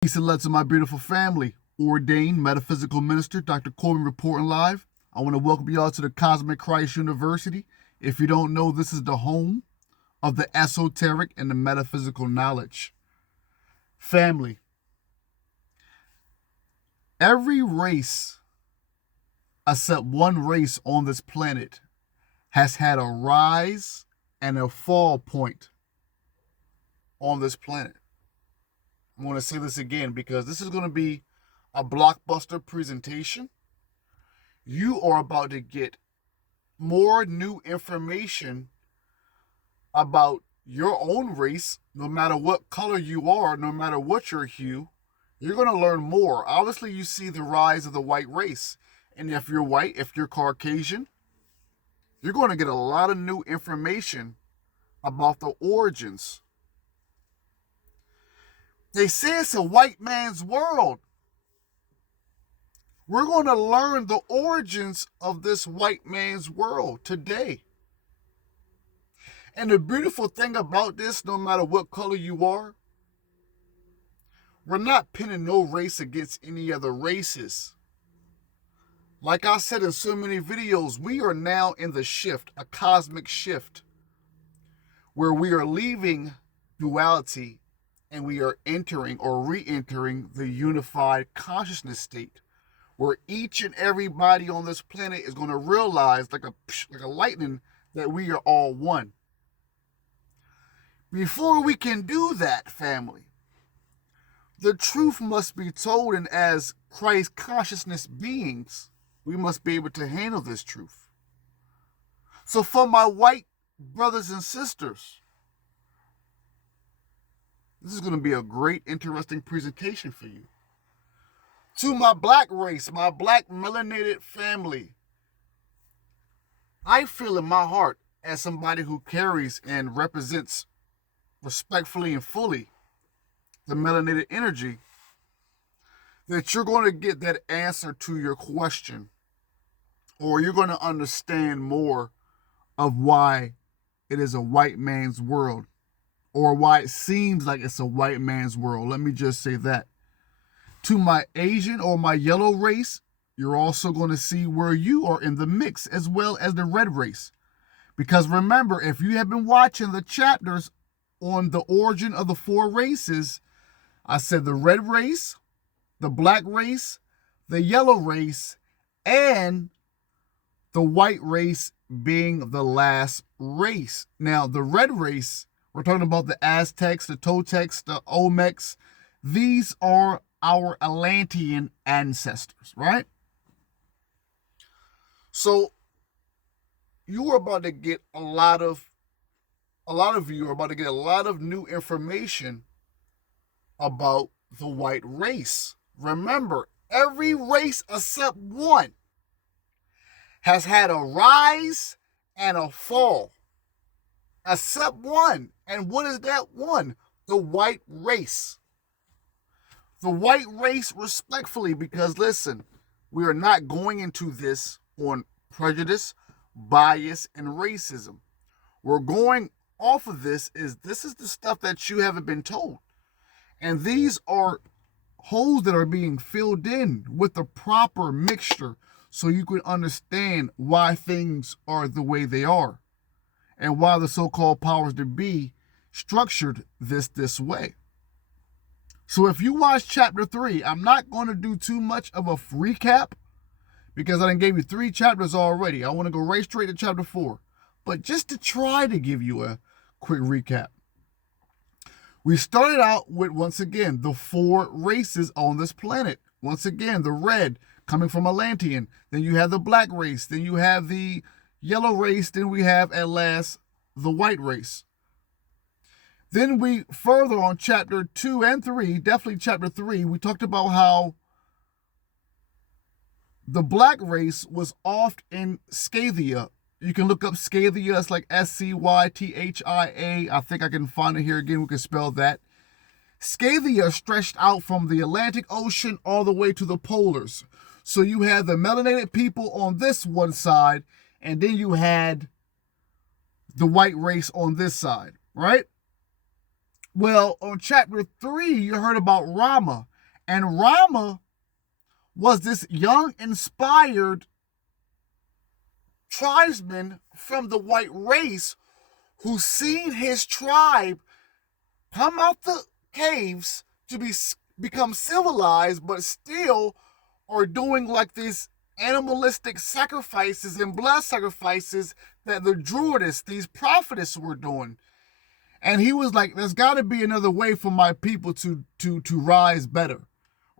Peace and love to my beautiful family. Ordained metaphysical minister, Dr. Corbin reporting live. I want to welcome you all to the Cosmic Christ University. If you don't know, this is the home of the esoteric and the metaphysical knowledge. Family. Every race, except one race on this planet, has had a rise and a fall point on this planet. I want to say this again because this is going to be a blockbuster presentation. You are about to get more new information about your own race, no matter what color you are, no matter what your hue. You're going to learn more. Obviously, you see the rise of the white race. And if you're white, if you're Caucasian, you're going to get a lot of new information about the origins. They say it's a white man's world. We're going to learn the origins of this white man's world today. And the beautiful thing about this, no matter what color you are, we're not pinning no race against any other races. Like I said in so many videos, we are now in the shift, a cosmic shift, where we are leaving duality and we are entering or re-entering the unified consciousness state, where each and everybody on this planet is going to realize, like a lightning, that we are all one. Before we can do that, family, the truth must be told, and as Christ consciousness beings, we must be able to handle this truth. So for my white brothers and sisters, this is going to be a great, interesting presentation for you. To my black race, my black melanated family, I feel in my heart, as somebody who carries and represents respectfully and fully the melanated energy, that you're going to get that answer to your question, or you're going to understand more of why it is a white man's world, or why it seems like it's a white man's world. Let me just say that. To my Asian or my yellow race, you're also going to see where you are in the mix, as well as the red race. Because remember, if you have been watching the chapters on the origin of the four races, I said the red race, the black race, the yellow race, and the white race being the last race. Now, the red race, we're talking about the Aztecs, the Toltecs, the Olmecs. These are our Atlantean ancestors, right? So you are about to get a lot of you are about to get a lot of new information about the white race. Remember, every race except one has had a rise and a fall. Except one. And what is that one? The white race. The white race, respectfully, because listen, we are not going into this on prejudice, bias, and racism. We're going off of this is the stuff that you haven't been told. And these are holes that are being filled in with the proper mixture so you can understand why things are the way they are and why the so-called powers that be structured this way. So if you watch chapter 3, I'm not going to do too much of a recap because I done gave you 3 chapters already. I want to go right straight to chapter 4. But just to try to give you a quick recap. We started out with, once again, the 4 races on this planet. Once again, the red coming from Atlantean. Then you have the black race. Then you have the yellow race. Then we have, at last, the white race. Then we further on chapter 2 and 3, definitely chapter 3, we talked about how the black race was oft in Scythia. You can look up Scythia. It's like Scythia. I think I can find it here again. We can spell that. Scythia stretched out from the Atlantic Ocean all the way to the polars. So you had the melanated people on this one side, and then you had the white race on this side, right? Well, on chapter 3, you heard about Rama. And Rama was this young, inspired tribesman from the white race who seen his tribe come out the caves to become civilized, but still are doing like these animalistic sacrifices and blood sacrifices that the druidists, these prophetess, were doing. And he was like, there's got to be another way for my people to rise better.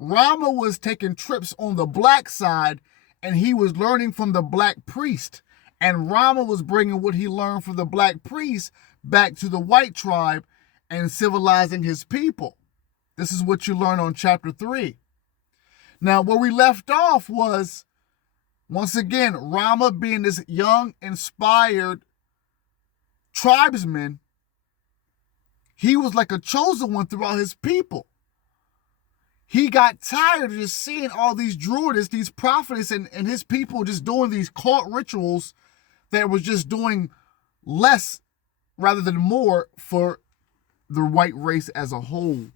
Rama was taking trips on the black side, and he was learning from the black priest. And Rama was bringing what he learned from the black priest back to the white tribe and civilizing his people. This is what you learn on chapter 3. Now, where we left off was, once again, Rama being this young, inspired tribesman. He was like a chosen one throughout his people. He got tired of just seeing all these druidists, these prophets, and his people just doing these cult rituals that was just doing less rather than more for the white race as a whole.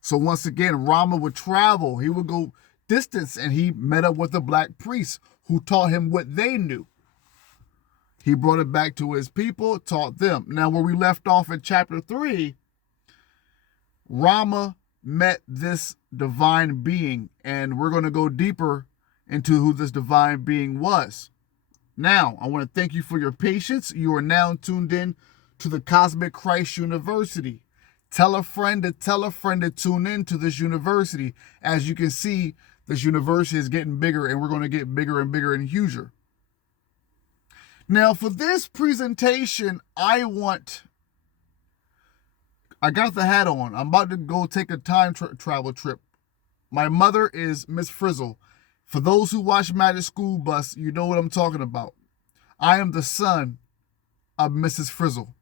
So once again, Rama would travel. He would go distance, and he met up with the black priests who taught him what they knew. He brought it back to his people, taught them. Now, where we left off in chapter 3, Rama met this divine being, and we're going to go deeper into who this divine being was. Now, I want to thank you for your patience. You are now tuned in to the Cosmic Christ University. Tell a friend to tune in to this university. As you can see, this university is getting bigger, and we're going to get bigger and bigger and huger. Now, for this presentation, I got the hat on. I'm about to go take a time travel trip. My mother is Miss Frizzle. For those who watch Magic School Bus, you know what I'm talking about. I am the son of Mrs. Frizzle.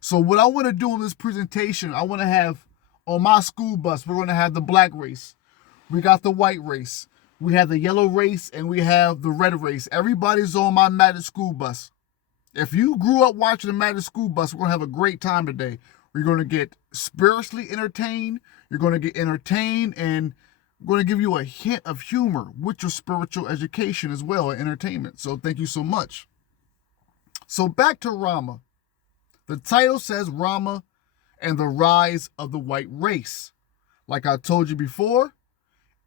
So what I want to do in this presentation, I want to have, on my school bus, we're going to have the black race. We got the white race. We have the yellow race, and we have the red race. Everybody's on my Magic School Bus. If you grew up watching the Magic School Bus, we're going to have a great time today. We're going to get spiritually entertained. You're going to get entertained, and I'm going to give you a hint of humor with your spiritual education as well, and entertainment. So thank you so much. So back to Rama. The title says Rama and the Rise of the White Race. Like I told you before,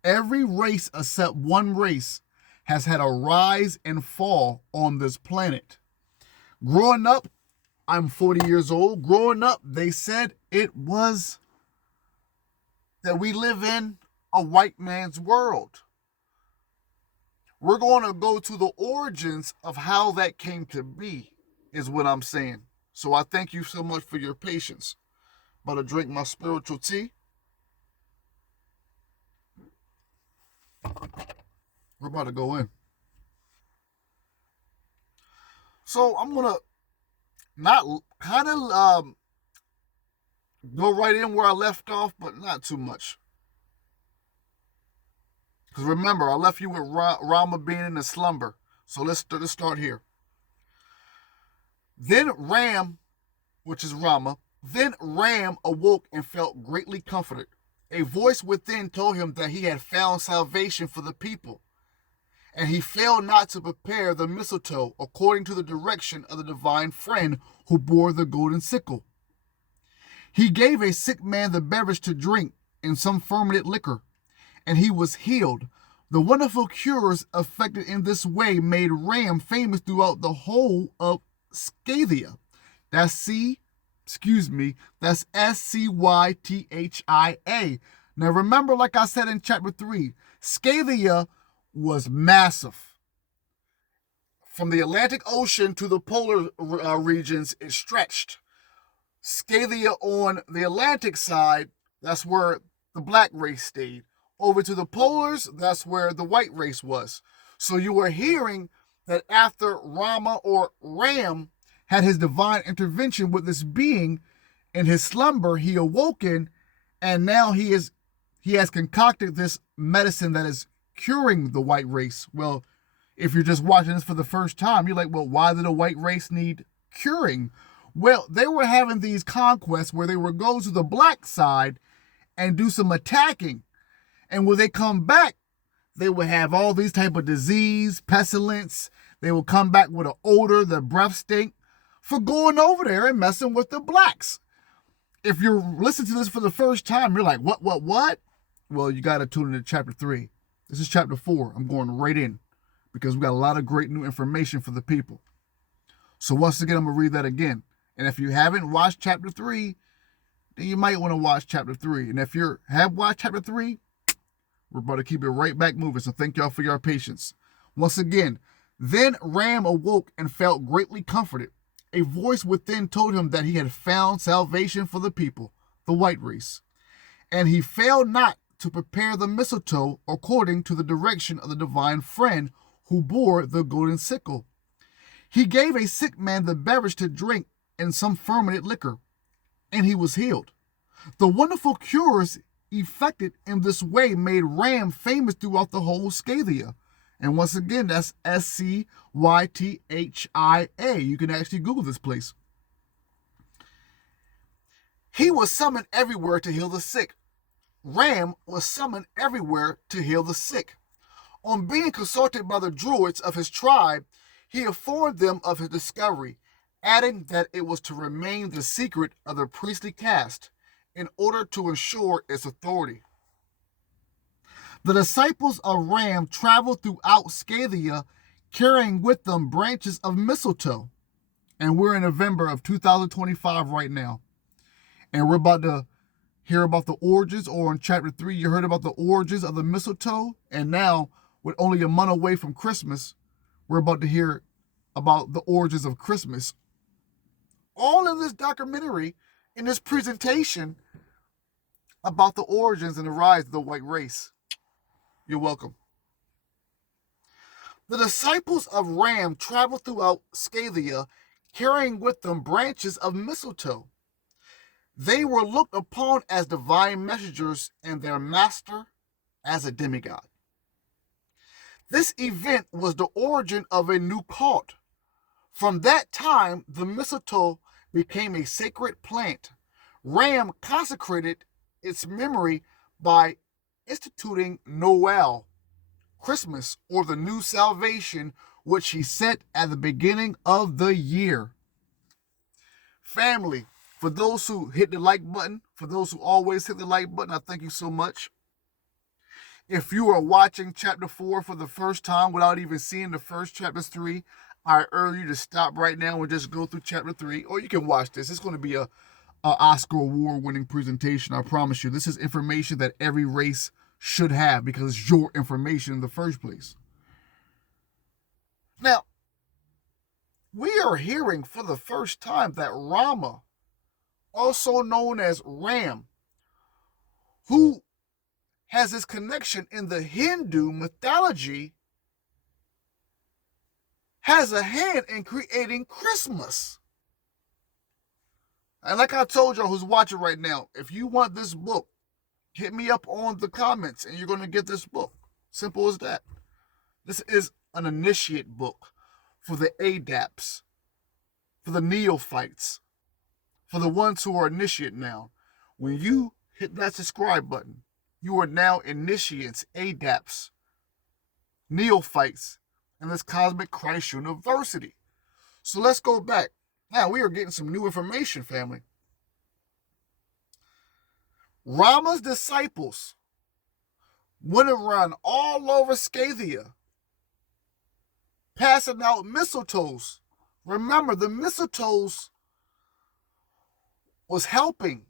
every race except one race has had a rise and fall on this planet. Growing up, I'm 40 years old. Growing up, they said it was that we live in a white man's world. We're going to go to the origins of how that came to be, is what I'm saying. So I thank you so much for your patience. About to drink my spiritual tea. We're about to go in. So I'm going to not kind of go right in where I left off, but not too much. Because remember, I left you with Rama being in a slumber. So let's start here. Then Ram awoke and felt greatly comforted. A voice within told him that he had found salvation for the people, and he failed not to prepare the mistletoe according to the direction of the divine friend who bore the golden sickle. He gave a sick man the beverage to drink in some fermented liquor, and he was healed. The wonderful cures effected in this way made Ram famous throughout the whole of Scythia. That's Scythia. Now remember, like I said in chapter 3, Scythia was massive. From the Atlantic Ocean to the polar regions, it stretched. Scythia on the Atlantic side, that's where the black race stayed. Over to the polars, that's where the white race was. So you were hearing that after Rama or Ram had his divine intervention with this being in his slumber, he awoken, and now he has concocted this medicine that is curing the white race. Well, if you're just watching this for the first time, you're like, well, why did the white race need curing? Well, they were having these conquests where they would go to the black side and do some attacking. And when they come back, they will have all these type of disease, pestilence. They will come back with an odor, their breath stink, for going over there and messing with the blacks. If you're listening to this for the first time, you're like, what? Well, you got to tune into chapter 3. This is chapter 4. I'm going right in because we got a lot of great new information for the people. So once again, I'm going to read that again. And if you haven't watched chapter 3, then you might want to watch chapter 3. And if you have watched chapter 3, we're about to keep it right back moving. So thank y'all for your patience. Once again, then Ram awoke and felt greatly comforted. A voice within told him that he had found salvation for the people, the white race. And he failed not to prepare the mistletoe according to the direction of the divine friend who bore the golden sickle. He gave a sick man the beverage to drink and some fermented liquor, and he was healed. The wonderful cures effected in this way made Ram famous throughout the whole Scythia. And once again, that's Scythia. You can actually Google this place. He was summoned everywhere to heal the sick. Ram was summoned everywhere to heal the sick. On being consulted by the druids of his tribe, he informed them of his discovery, adding that it was to remain the secret of the priestly caste in order to ensure its authority. The disciples of Ram traveled throughout Scythia, carrying with them branches of mistletoe. And we're in November of 2025 right now. And we're about to hear about the origins, or in chapter 3, you heard about the origins of the mistletoe. And now, with only a month away from Christmas, we're about to hear about the origins of Christmas. All in this documentary, in this presentation about the origins and the rise of the white race. You're welcome. The disciples of Ram traveled throughout Scythia, carrying with them branches of mistletoe. They were looked upon as divine messengers and their master as a demigod. This event was the origin of a new cult. From that time, the mistletoe became a sacred plant. Ram consecrated its memory by instituting Noel, Christmas, or the new salvation, which he set at the beginning of the year. Family, for those who hit the like button, for those who always hit the like button, I thank you so much. If you are watching chapter 4 for the first time without even seeing the first chapters 3, I urge you to stop right now and just go through chapter 3, or you can watch this. It's going to be a Oscar award-winning presentation, I promise you. This is information that every race should have because it's your information in the first place. Now, we are hearing for the first time that Rama, also known as Ram, who has his connection in the Hindu mythology, has a hand in creating Christmas. And like I told y'all who's watching right now, if you want this book, hit me up on the comments and you're going to get this book. Simple as that. This is an initiate book for the adepts, for the neophytes, for the ones who are initiate now. When you hit that subscribe button, you are now initiates, adepts, neophytes in this Cosmic Christ University. So let's go back. Now we are getting some new information, family. Rama's disciples went around all over Scythia, passing out mistletoes. Remember, the mistletoes was helping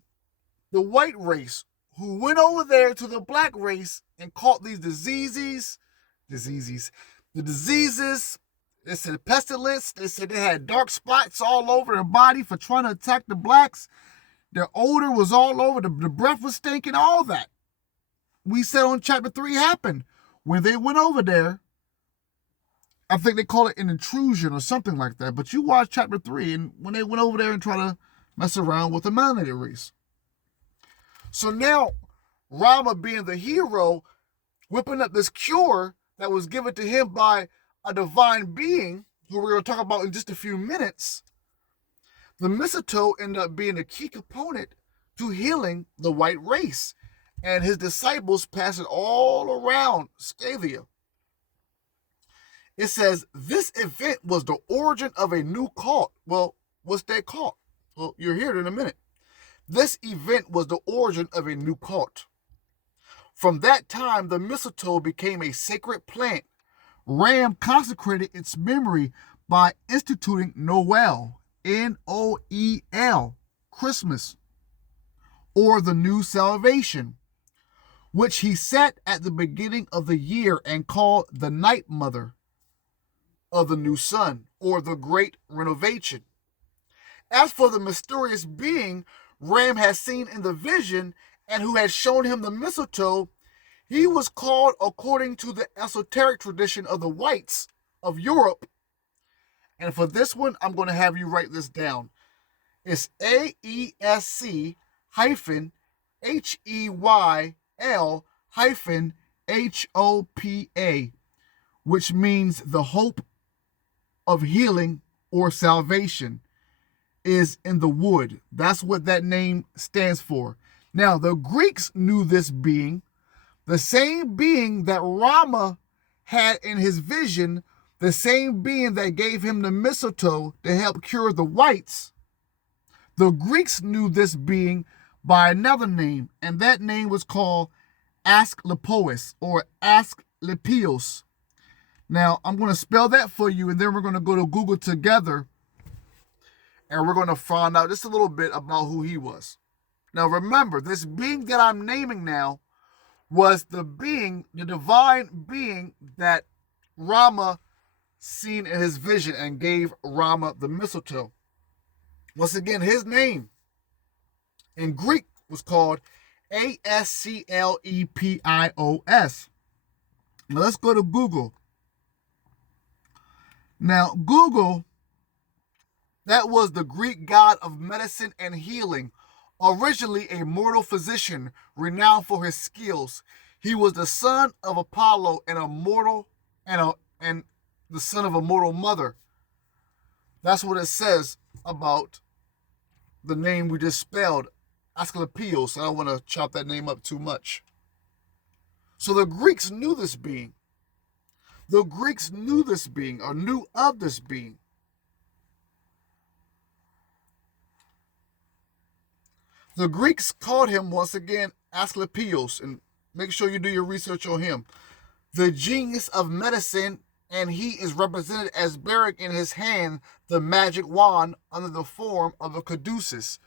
the white race who went over there to the black race and caught these diseases. They said pestilence. They said they had dark spots all over their body for trying to attack the blacks. Their odor was all over. The breath was stinking, all that. We said on chapter 3 happened. When they went over there, I think they call it an intrusion or something like that. But you watch chapter 3, and when they went over there and try to mess around with the melanated race. So now, Rama being the hero, whipping up this cure that was given to him by a divine being, who we're going to talk about in just a few minutes, the mistletoe ended up being a key component to healing the white race. and his disciples passed it all around Scythia. It says this event was the origin of a new cult. Well, what's that cult? Well, you'll hear it in a minute. This event was the origin of a new cult. From that time, the mistletoe became a sacred plant. Ram consecrated its memory by instituting Noel, Noel, Christmas, or the new salvation, which he set at the beginning of the year and called the night mother of the new sun, or the great renovation. As for the mysterious being Ram had seen in the vision and who had shown him the mistletoe, he was called, according to the esoteric tradition of the whites of Europe. And for this one, I'm going to have you write this down. It's AESC hyphen HEYL hyphen HOPA, which means the hope of healing or salvation is in the wood. That's what that name stands for. Now, the Greeks knew this being, the same being that Rama had in his vision, the same being that gave him the mistletoe to help cure the whites. The Greeks knew this being by another name, and that name was called Asclepios or Asclepios. Now, I'm going to spell that for you, and then we're going to go to Google together, and we're going to find out just a little bit about who he was. Now, remember, this being that I'm naming now was the being, the divine being that Rama seen in his vision and gave Rama the mistletoe. Once again, his name in Greek was called Asclepios. Now, let's go to Google. Now, Google, that was the Greek god of medicine and healing, originally a mortal physician renowned for his skills. He was the son of Apollo and the son of a mortal mother. That's what it says about the name we just spelled, Asclepios. I don't want to chop that name up too much. So the Greeks knew this being. The Greeks knew this being, or knew of this being. The Greeks called him, once again, Asclepios, and make sure you do your research on him. The genius of medicine, and he is represented as bearing in his hand the magic wand under the form of a caduceus.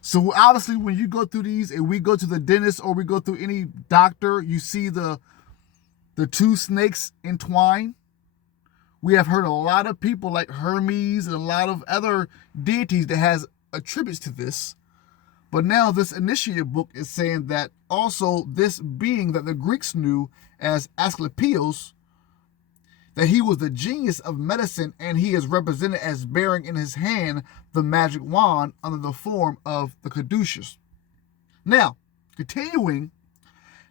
So obviously when you go through these, and we go to the dentist or we go through any doctor, you see the two snakes entwined. We have heard a lot of people like Hermes and a lot of other deities that has attributes to this. But now this initiate book is saying that also this being that the Greeks knew as Asclepios, that he was the genius of medicine, and he is represented as bearing in his hand the magic wand under the form of the caduceus. Now, continuing,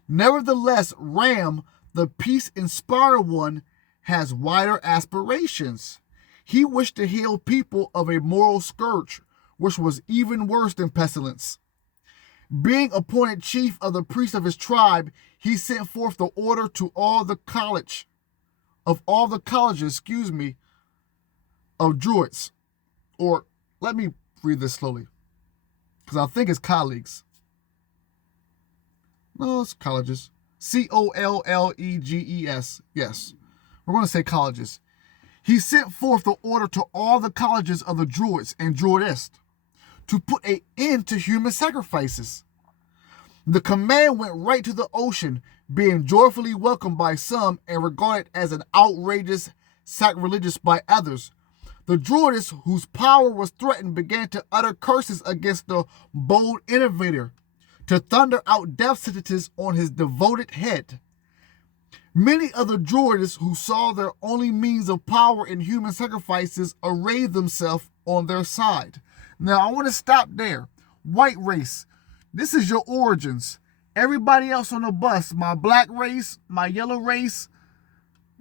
nevertheless, Ram, the peace-inspired one, has wider aspirations. He wished to heal people of a moral scourge, which was even worse than pestilence. Being appointed chief of the priests of his tribe, he sent forth the order to all the colleges, of Druids. Or, let me read this slowly, because I think it's colleagues. No, it's colleges. Colleges. Yes. We're going to say colleges. He sent forth the order to all the colleges of the Druids and Druidists to put an end to human sacrifices. The command went right to the ocean, being joyfully welcomed by some and regarded as an outrageous sacrilegious by others. The Druidists, whose power was threatened, began to utter curses against the bold innovator, to thunder out death sentences on his devoted head. Many of the Druidists, who saw their only means of power in human sacrifices, arrayed themselves on their side. Now, I want to stop there. White race. This is your origins. Everybody else on the bus, my black race, my yellow race,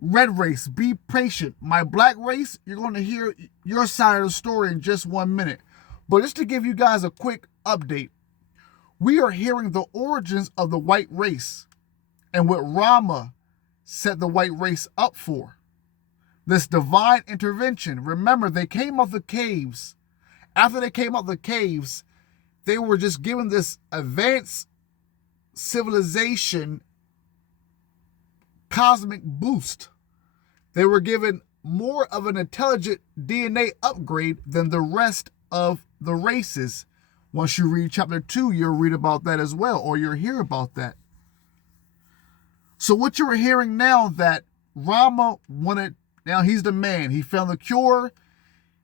red race, be patient. My black race, you're going to hear your side of the story in just 1 minute. But just to give you guys a quick update, we are hearing the origins of the white race and what Rama set the white race up for. This divine intervention. Remember, they came out the caves. After they came out the caves, they were just given this advanced civilization cosmic boost. They were given more of an intelligent DNA upgrade than the rest of the races. Once you read chapter 2, you'll read about that as well, or you'll hear about that. So what you're hearing now, that Rama wanted, now he's the man. He found the cure.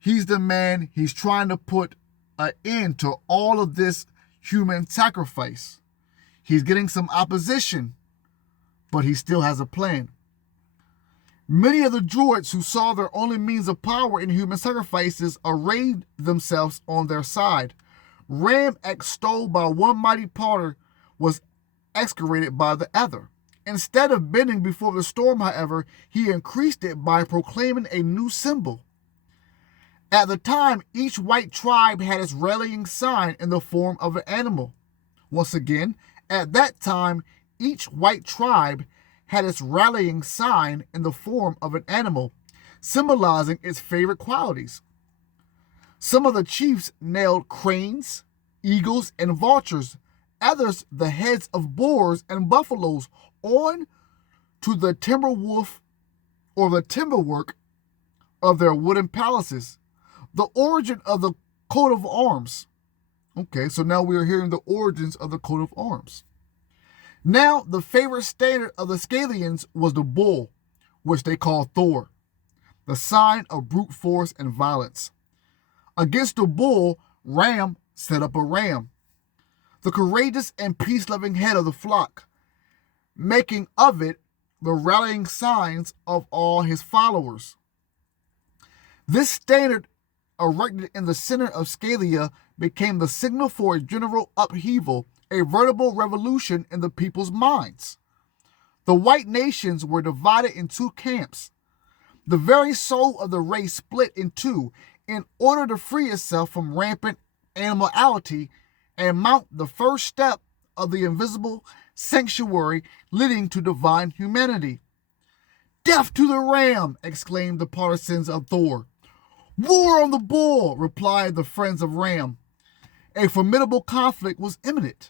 He's the man. He's trying to put an end to all of this human sacrifice. He's getting some opposition, but he still has a plan. Many of the druids who saw their only means of power in human sacrifices arrayed themselves on their side. Ram, extolled by one mighty potter, was excoriated by the other. Instead of bending before the storm, however, he increased it by proclaiming a new symbol. At the time, each white tribe had its rallying sign in the form of an animal. Once again, at that time, each white tribe had its rallying sign in the form of an animal, symbolizing its favorite qualities. Some of the chiefs nailed cranes, eagles, and vultures, others the heads of boars and buffaloes on to the timber wolf or the timberwork of their wooden palaces. The origin of the coat of arms. Okay, so now we are hearing the origins of the coat of arms. Now, the favorite standard of the Scalians was the bull, which they called Thor, the sign of brute force and violence. Against the bull, Ram set up a ram, the courageous and peace-loving head of the flock, making of it the rallying signs of all his followers. This standard, erected in the center of Scalia, became the signal for a general upheaval, a veritable revolution in the people's minds. The white nations were divided in two camps. The very soul of the race split in two in order to free itself from rampant animality and mount the first step of the invisible sanctuary leading to divine humanity. "Death to the ram!" exclaimed the partisans of Thor. "War on the bull!" replied the friends of Ram. A formidable conflict was imminent.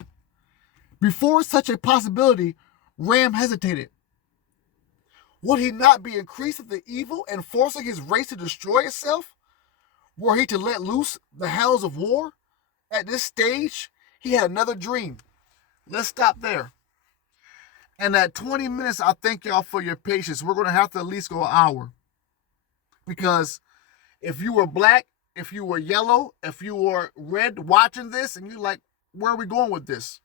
Before such a possibility, Ram hesitated. Would he not be increasing the evil and forcing his race to destroy itself? Were he to let loose the hounds of war? At this stage, he had another dream. Let's stop there. And at 20 minutes, I thank y'all for your patience. We're going to have to at least go an hour. Because if you were black, if you were yellow, if you were red watching this, and you're like, where are we going with this?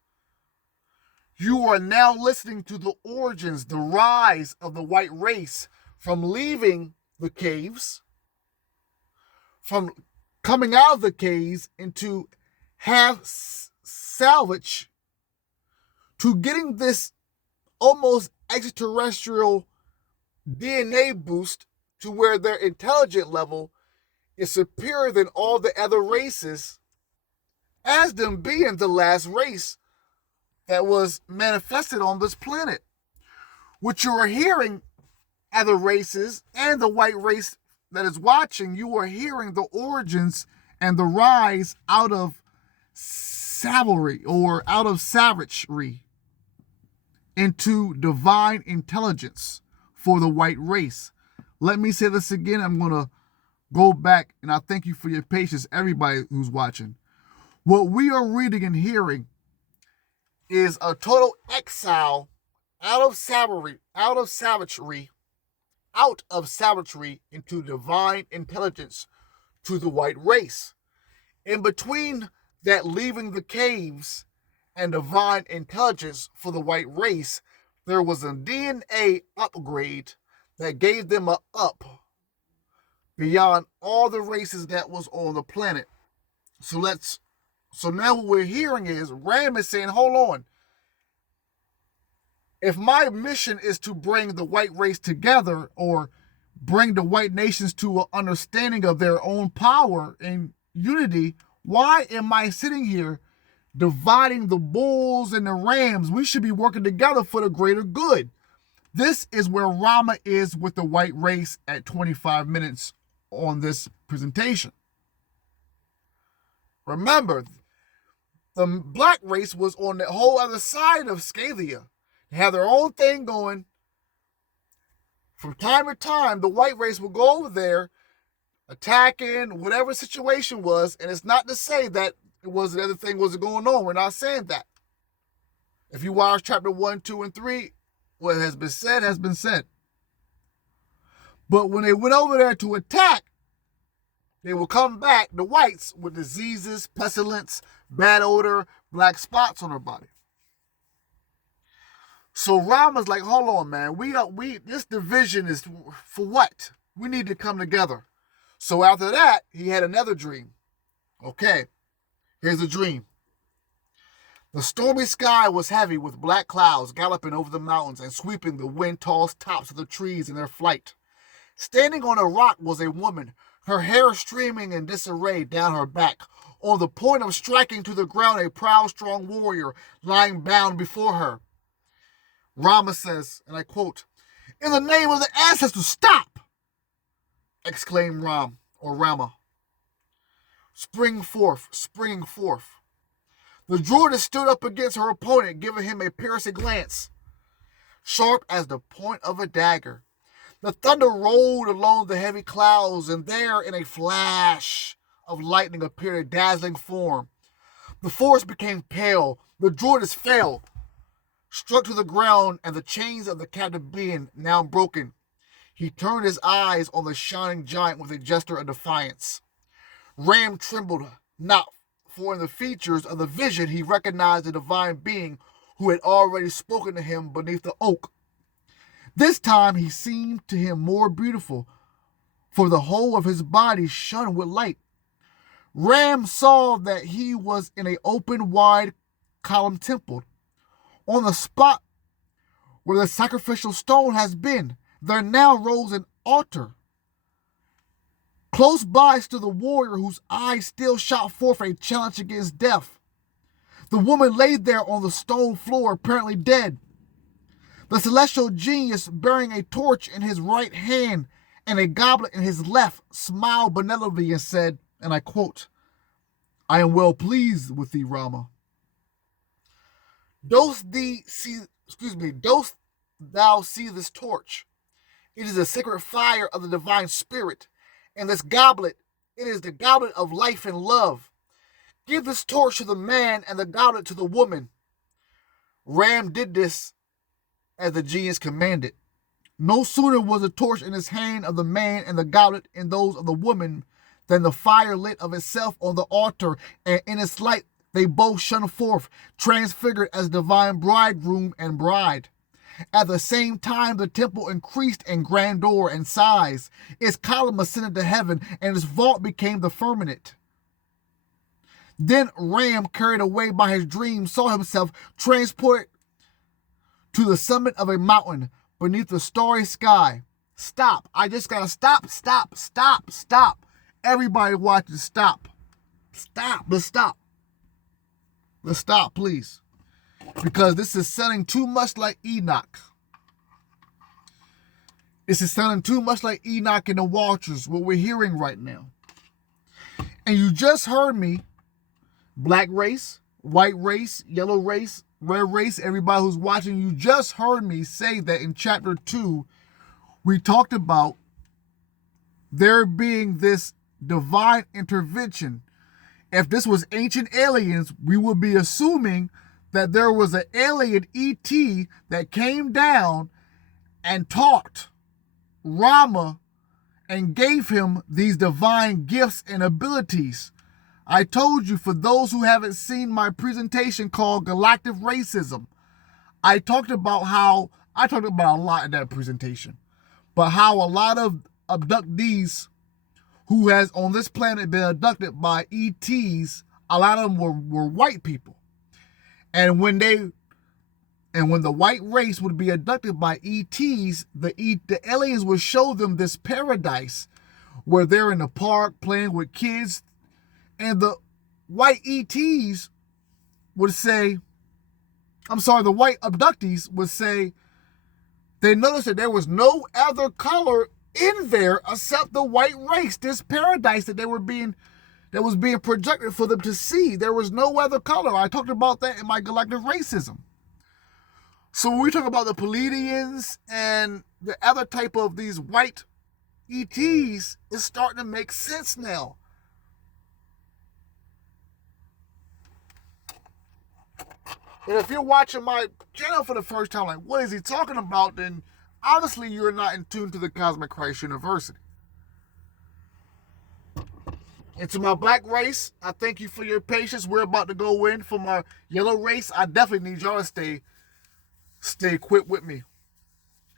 You are now listening to the origins, the rise of the white race from leaving the caves, from coming out of the caves into half salvage, to getting this almost extraterrestrial DNA boost to where their intelligence level is superior than all the other races, as them being the last race that was manifested on this planet. What you are hearing, other races and the white race that is watching, you are hearing the origins and the rise out of savagery or out of savagery into divine intelligence for the white race. Let me say this again. I'm going to go back, and I thank you for your patience, everybody who's watching. What we are reading and hearing is a total exile out of savagery into divine intelligence to the white race. In between that leaving the caves and divine intelligence for the white race, there was a DNA upgrade that gave them a up beyond all the races that was on the planet. So now what we're hearing is Ram is saying, hold on. If my mission is to bring the white race together or bring the white nations to an understanding of their own power and unity, why am I sitting here dividing the bulls and the rams. We should be working together for the greater good. This is where Rama is with the white race at 25 minutes on this presentation. Remember, the black race was on the whole other side of Scalia. They had their own thing going. From time to time, the white race would go over there, attacking whatever situation was, and it's not to say that it was the other thing wasn't going on. We're not saying that. If you watch chapter 1, 2, and 3, what has been said has been said. But when they went over there to attack, they will come back, the whites, with diseases, pestilence, bad odor, black spots on their body. So Rama's like, hold on, man. This division is for what? We need to come together. So after that, he had another dream. Okay, here's the dream. The stormy sky was heavy with black clouds galloping over the mountains and sweeping the wind-tossed tops of the trees in their flight. Standing on a rock was a woman, her hair streaming in disarray down her back, on the point of striking to the ground a proud, strong warrior lying bound before her. Rama says, and I quote, "In the name of the ancestors, stop!" exclaimed Rama. Springing forth. The druidess stood up against her opponent, giving him a piercing glance, sharp as the point of a dagger. The thunder rolled along the heavy clouds, and there, in a flash of lightning, appeared a dazzling form. The forest became pale. The druidess fell, struck to the ground, and the chains of the captive being now broken. He turned his eyes on the shining giant with a gesture of defiance. Ram trembled not, for in the features of the vision he recognized the divine being who had already spoken to him beneath the oak. This time he seemed to him more beautiful, for the whole of his body shone with light. Ram saw that he was in an open, wide, columned temple. On the spot where the sacrificial stone has been, there now rose an altar. Close by stood the warrior whose eyes still shot forth a challenge against death. The woman lay there on the stone floor, apparently dead. The celestial genius, bearing a torch in his right hand and a goblet in his left, smiled benevolently and said, and I quote, "I am well pleased with thee, Rama. Dost thou see this torch? It is the sacred fire of the divine spirit, and this goblet, it is the goblet of life and love. Give this torch to the man and the goblet to the woman." Ram did this as the genius commanded. No sooner was the torch in his hand of the man and the goblet in those of the woman than the fire lit of itself on the altar, and in its light they both shone forth, transfigured as divine bridegroom and bride. At the same time, the temple increased in grandeur and size. Its column ascended to heaven, and its vault became the firmament. Then Ram, carried away by his dream, saw himself transported to the summit of a mountain beneath the starry sky. Stop. I just gotta stop. Everybody watching, stop. Let's stop, please. Because this is sounding too much like Enoch. This is sounding too much like Enoch and the Watchers, what we're hearing right now. And you just heard me, black race, white race, yellow race, red race, everybody who's watching, you just heard me say that in chapter 2, we talked about there being this divine intervention. If this was ancient aliens, we would be assuming that there was an alien ET that came down and taught Rama and gave him these divine gifts and abilities. I told you, for those who haven't seen my presentation called Galactic Racism, I talked about a lot in that presentation, but how a lot of abductees who has on this planet been abducted by ETs, a lot of them were white people. And when the white race would be abducted by ETs, the aliens would show them this paradise where they're in the park playing with kids, and the white ETs would say, the white abductees would say they noticed that there was no other color in there except the white race, this paradise that was being projected for them to see. There was no other color. I talked about that in my Galactic Racism. So when we talk about the Pleiadians and the other type of these white ETs, it's starting to make sense now. And if you're watching my channel for the first time, like, what is he talking about? Then obviously you're not in tune to the Cosmic Christ University. And to my black race, I thank you for your patience. We're about to go in. For my yellow race, I definitely need y'all to stay equipped with me.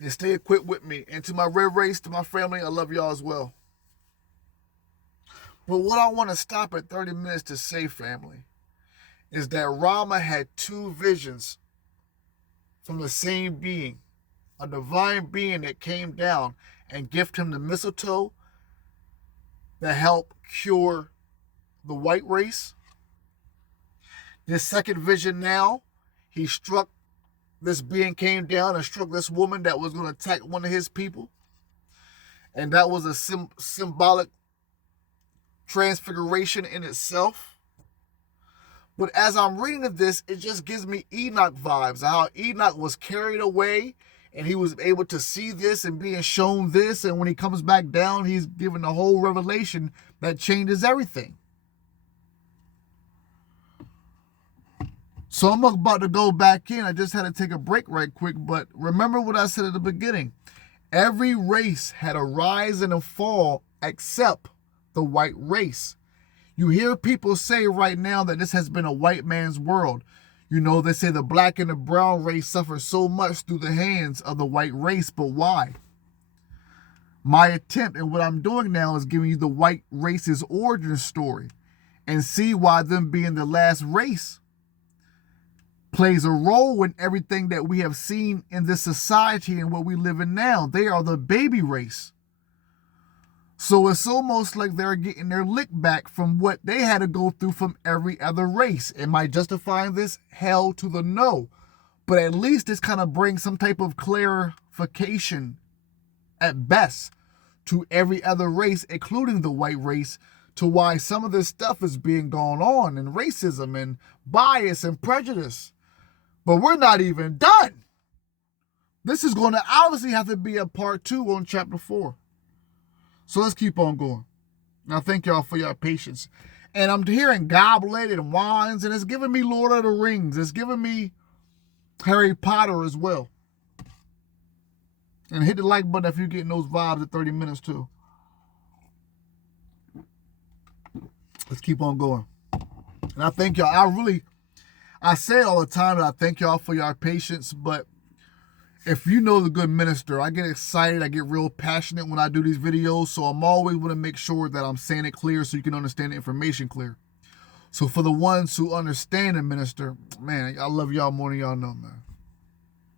And stay equipped with me. And to my red race, to my family, I love y'all as well. But what I want to stop at 30 minutes to say, family, is that Rama had two visions from the same being, a divine being that came down and gifted him the mistletoe that helped cure the white race. This second vision now, this being came down and struck this woman that was going to attack one of his people. And that was a symbolic transfiguration in itself. But as I'm reading of this, it just gives me Enoch vibes. How Enoch was carried away and he was able to see this and being shown this. And when he comes back down, he's given the whole revelation that changes everything. So I'm about to go back in. I just had to take a break right quick. But remember what I said at the beginning. Every race had a rise and a fall except the white race. You hear people say right now that this has been a white man's world. You know, they say the black and the brown race suffer so much through the hands of the white race, but why? My attempt and what I'm doing now is giving you the white race's origin story and see why them being the last race plays a role in everything that we have seen in this society and what we live in now. They are the baby race. So it's almost like they're getting their lick back from what they had to go through from every other race. Am I justifying this? Hell to the no. But at least this kind of brings some type of clarification at best to every other race, including the white race, to why some of this stuff is being gone on, and racism and bias and prejudice. But we're not even done. This is going to obviously have to be a part 2 on chapter 4. So let's keep on going. Now, thank y'all for your patience. And I'm hearing goblet and wands, and it's giving me Lord of the Rings. It's giving me Harry Potter as well. And hit the like button if you're getting those vibes at 30 minutes too. Let's keep on going. And I thank y'all. I say it all the time that I thank y'all for your patience, but if you know the good minister, I get excited, I get real passionate when I do these videos, so I'm always going to make sure that I'm saying it clear so you can understand the information clear. So for the ones who understand the minister, man, I love y'all more than y'all know, man.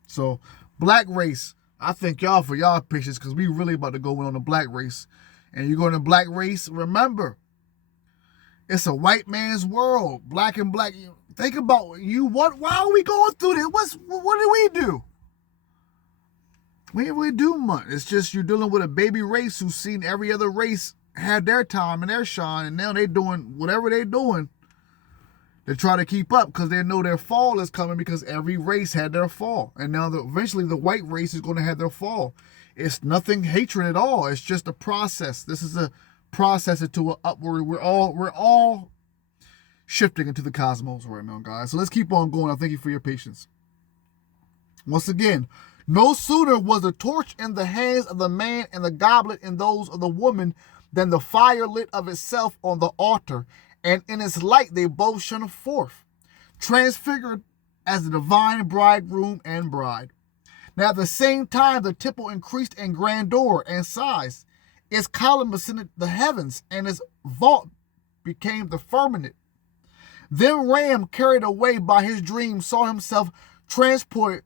So, black race, I thank y'all for y'all patience because we really about to go in on the black race. And you're going to black race, remember, it's a white man's world. Black and black. Think about why are we going through this? What do we do? We didn't really do much. It's just you're dealing with a baby race who's seen every other race had their time and their shine, and now they're doing whatever they're doing to try to keep up because they know their fall is coming because every race had their fall. And now eventually the white race is going to have their fall. It's nothing hatred at all. It's just a process. This is a process into an upward. We're all shifting into the cosmos right now, guys. So let's keep on going. I thank you for your patience. Once again, no sooner was the torch in the hands of the man and the goblet in those of the woman than the fire lit of itself on the altar, and in its light they both shone forth, transfigured as the divine bridegroom and bride. Now at the same time the temple increased in grandeur and size. Its column ascended the heavens, and its vault became the firmament. Then Ram, carried away by his dream, saw himself transported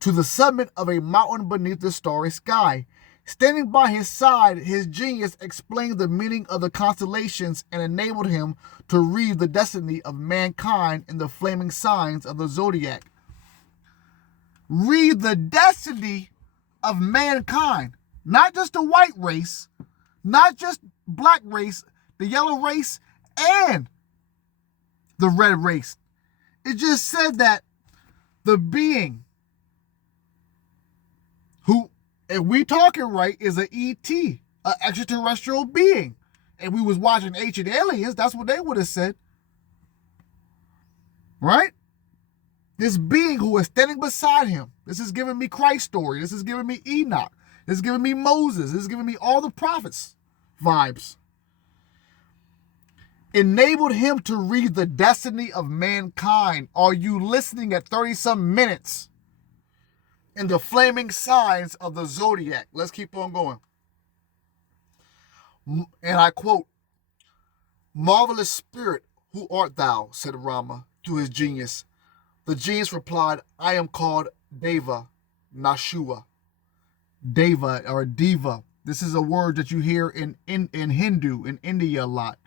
to the summit of a mountain beneath the starry sky, Standing by his side, his genius explained the meaning of the constellations and enabled him to read the destiny of mankind in the flaming signs of the zodiac. Read the destiny of mankind, not just the white race, not just black race, the yellow race, and the red race. It just said that the being who, if we talking right, is an ET, an extraterrestrial being. And we was watching Ancient Aliens, that's what they would have said. Right? This being who is standing beside him. This is giving me Christ's story. This is giving me Enoch. This is giving me Moses. This is giving me all the prophets vibes. Enabled him to read the destiny of mankind. Are you listening at 30-some minutes? In the flaming signs of the zodiac. Let's keep on going. And I quote, "Marvelous spirit, who art thou?" said Rama to his genius. The genius replied, "I am called Deva Nashua." Deva or Diva. This is a word that you hear in Hindu, in India a lot.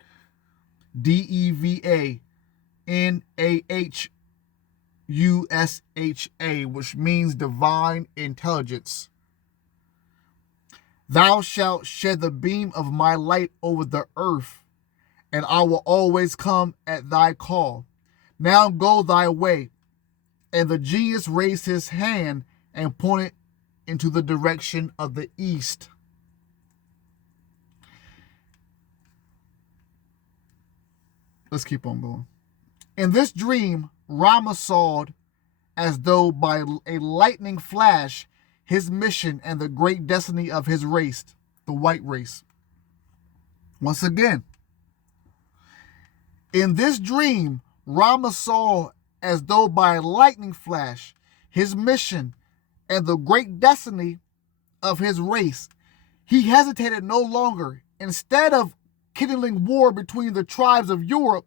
DEVANAHUSHA, which means divine intelligence. Thou shalt shed the beam of my light over the earth, and I will always come at thy call. Now go thy way. And the genius raised his hand and pointed into the direction of the east. Let's keep on going. In this dream, Rama saw, as though by a lightning flash, his mission and the great destiny of his race, the white race. Once again, in this dream, Rama saw, as though by a lightning flash, his mission and the great destiny of his race. He hesitated no longer. Instead of kindling war between the tribes of Europe,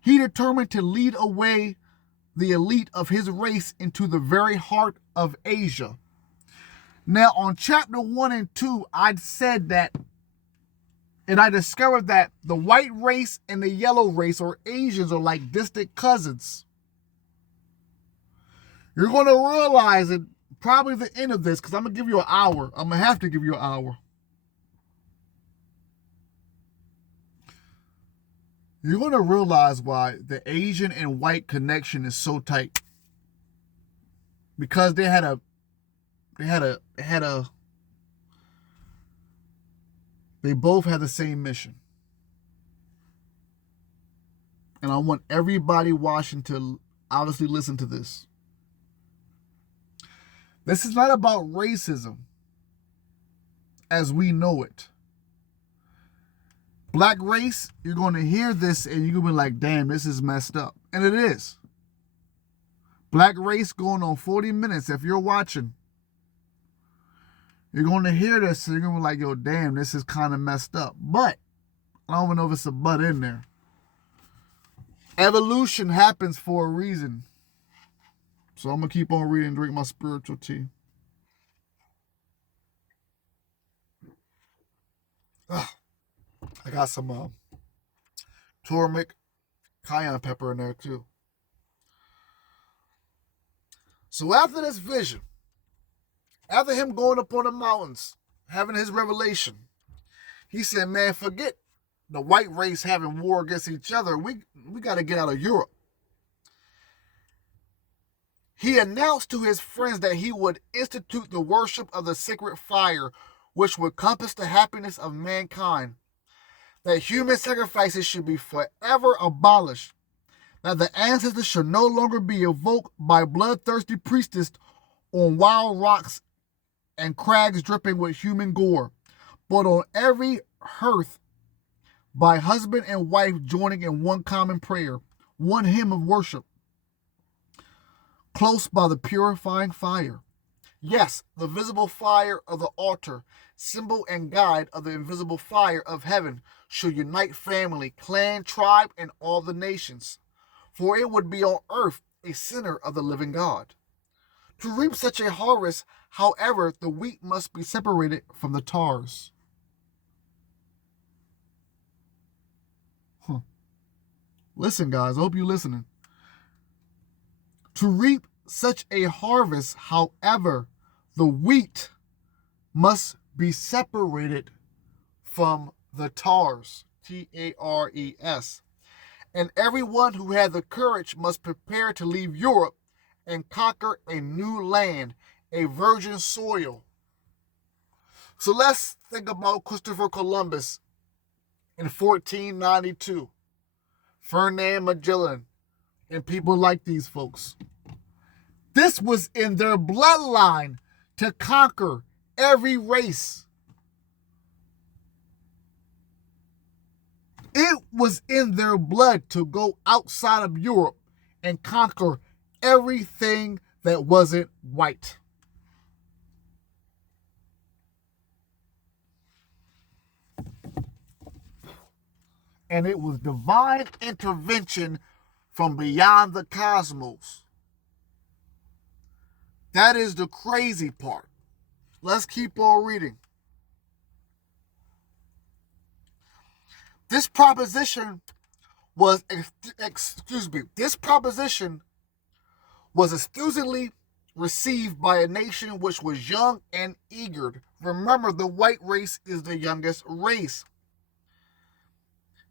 he determined to lead away the elite of his race into the very heart of Asia. Now, on chapter 1 and 2, I said that, and I discovered that the white race and the yellow race, or Asians, are like distant cousins. You're going to realize it probably the end of this, because I'm going to give you an hour. I'm going to have to give you an hour. You're going to realize why the Asian and white connection is so tight. Because they both had the same mission. And I want everybody watching to obviously listen to this. This is not about racism as we know it. Black race, you're going to hear this and you're going to be like, damn, this is messed up. And it is. Black race going on 40 minutes. If you're watching, you're going to hear this and you're going to be like, yo, damn, this is kind of messed up. But, I don't even know if it's a but in there. Evolution happens for a reason. So I'm going to keep on reading and drink my spiritual tea. I got some turmeric, cayenne pepper in there too. So after this vision, after him going up on the mountains, having his revelation, he said, man, forget the white race having war against each other. We got to get out of Europe. He announced to his friends that he would institute the worship of the sacred fire, which would compass the happiness of mankind, that human sacrifices should be forever abolished, that the ancestors should no longer be evoked by bloodthirsty priestess on wild rocks and crags dripping with human gore, but on every hearth by husband and wife joining in one common prayer, one hymn of worship, close by the purifying fire. Yes, the visible fire of the altar, symbol and guide of the invisible fire of heaven, should unite family, clan, tribe, and all the nations. For it would be on earth a center of the living God. To reap such a harvest, However, the wheat must be separated from the tares. Listen, guys, I hope you're listening. To reap such a harvest, however, the wheat must be separated from the tares, Tares. And everyone who had the courage must prepare to leave Europe and conquer a new land, a virgin soil. So let's think about Christopher Columbus in 1492, Ferdinand Magellan, and people like these folks. This was in their bloodline to conquer every race. It was in their blood to go outside of Europe and conquer everything that wasn't white. And it was divine intervention from beyond the cosmos. That is the crazy part. Let's keep on reading. This proposition was exclusively received by a nation which was young and eager. Remember, the white race is the youngest race.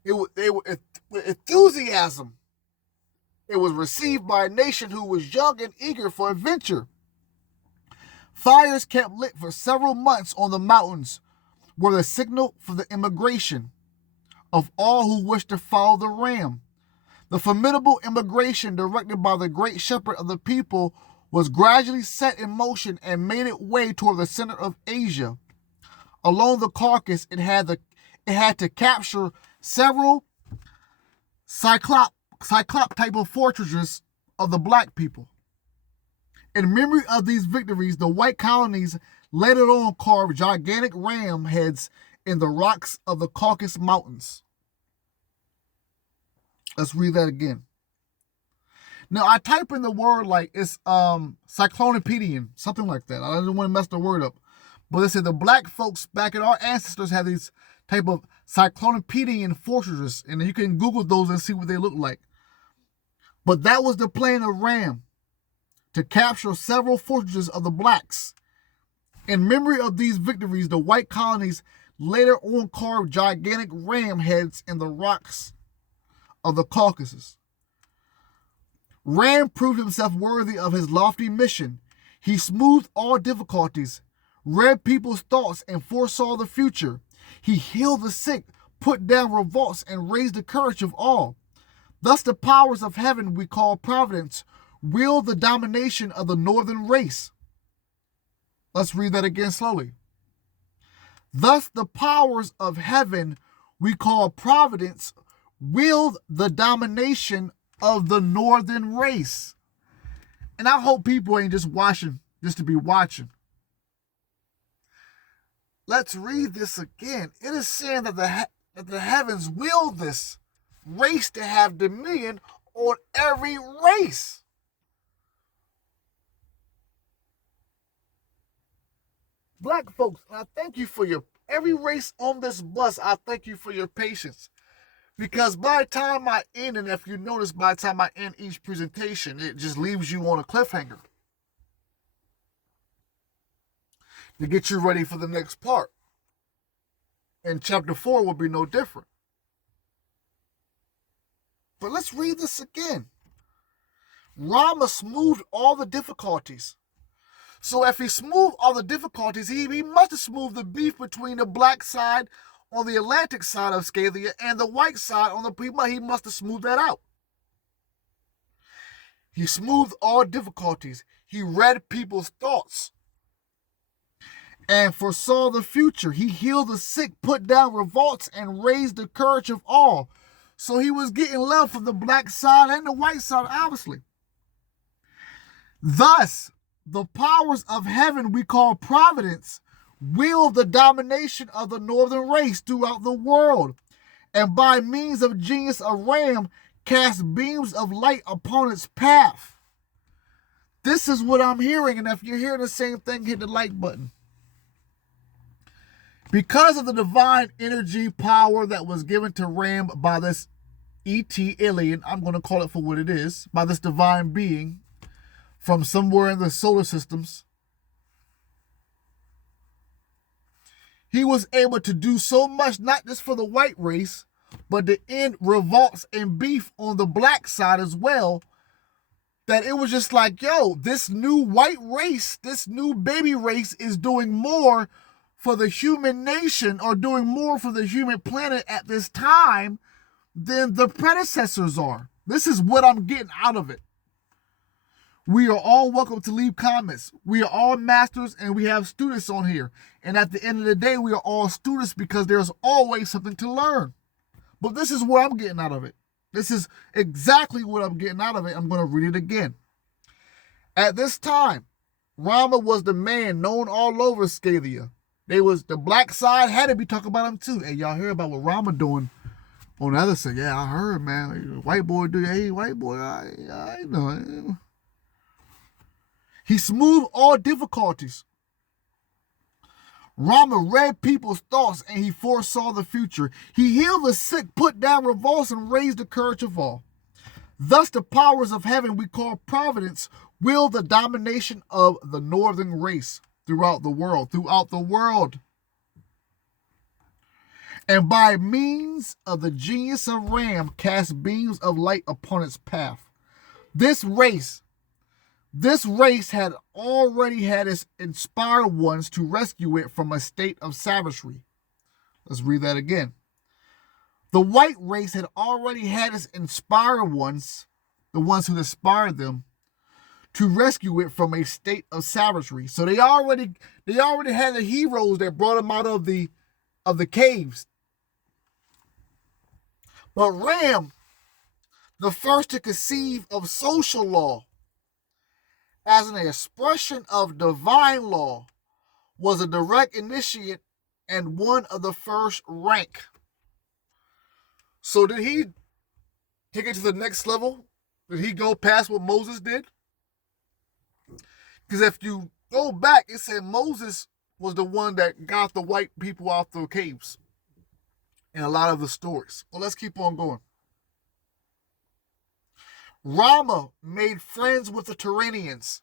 It was with enthusiasm. It was received by a nation who was young and eager for adventure. Fires kept lit for several months on the mountains were the signal for the immigration of all who wished to follow the Ram. The formidable immigration directed by the great shepherd of the people was gradually set in motion and made its way toward the center of Asia. Along the Caucasus, it had to capture several cyclop type of fortresses of the black people. In memory of these victories, the white colonies later on carved gigantic ram heads in the rocks of the Caucasus Mountains. Let's read that again. Now, I type in the word like it's cyclopedian, something like that. I don't want to mess the word up. But they said the black folks back in our ancestors had these type of cyclopedian fortresses. And you can Google those and see what they look like. But that was the plan of Ram, to capture several fortresses of the blacks. In memory of these victories, the white colonies later on carved gigantic ram heads in the rocks of the Caucasus. Ram proved himself worthy of his lofty mission. He smoothed all difficulties, read people's thoughts, and foresaw the future. He healed the sick, put down revolts, and raised the courage of all. Thus the powers of heaven we call providence willed the domination of the northern race. Let's read that again slowly. Thus the powers of heaven we call providence willed the domination of the northern race. And I hope people ain't just watching just to be watching. Let's read this again. It is saying that the heavens willed this race to have dominion on every race. Black folks, I thank you for every race on this bus, I thank you for your patience. Because by the time I end, and if you notice, by the time I end each presentation, it just leaves you on a cliffhanger to get you ready for the next part. And chapter 4 will be no different. But let's read this again. Rama smoothed all the difficulties. So if he smoothed all the difficulties, he must have smoothed the beef between the black side on the Atlantic side of Scalia and the white side on the people. He must have smoothed that out. He smoothed all difficulties. He read people's thoughts and foresaw the future. He healed the sick, put down revolts, and raised the courage of all. So he was getting love from the black side and the white side, obviously. Thus, the powers of heaven we call providence willed the domination of the northern race throughout the world, and by means of genius of Ram cast beams of light upon its path. This is what I'm hearing, and if you're hearing the same thing, hit the like button. Because of the divine energy power that was given to Ram by this ET alien, I'm going to call it for what it is, by this divine being from somewhere in the solar systems, he was able to do so much, not just for the white race, but to end revolts and beef on the black side as well, that it was just like, yo, this new white race, this new baby race is doing more for the human nation or doing more for the human planet at this time than the predecessors are. This is what I'm getting out of it. We are all welcome to leave comments. We are all masters and we have students on here. And at the end of the day, we are all students because there's always something to learn. But this is what I'm getting out of it. This is exactly what I'm getting out of it. I'm going to read it again. At this time, Rama was the man known all over Scalia. The black side had to be talking about him too. Hey, y'all hear about what Rama doing on the other side? Yeah, I heard, man. White boy do. Hey, white boy, I know. He smoothed all difficulties. Rama read people's thoughts and he foresaw the future. He healed the sick, put down revolts, and raised the courage of all. Thus the powers of heaven we call providence willed the domination of the northern race throughout the world. And by means of the genius of Ram cast beams of light upon its path. This race had already had its inspired ones to rescue it from a state of savagery. Let's read that again. The white race had already had its inspired ones, the ones who inspired them, to rescue it from a state of savagery. So they already had the heroes that brought them out of the caves. But Ram, the first to conceive of social law as an expression of divine law, was a direct initiate and one of the first rank. So did he take it to the next level? Did he go past what Moses did? Because if you go back, it said Moses was the one that got the white people out the caves in a lot of the stories. Well, let's keep on going. Rama made friends with the Turanians.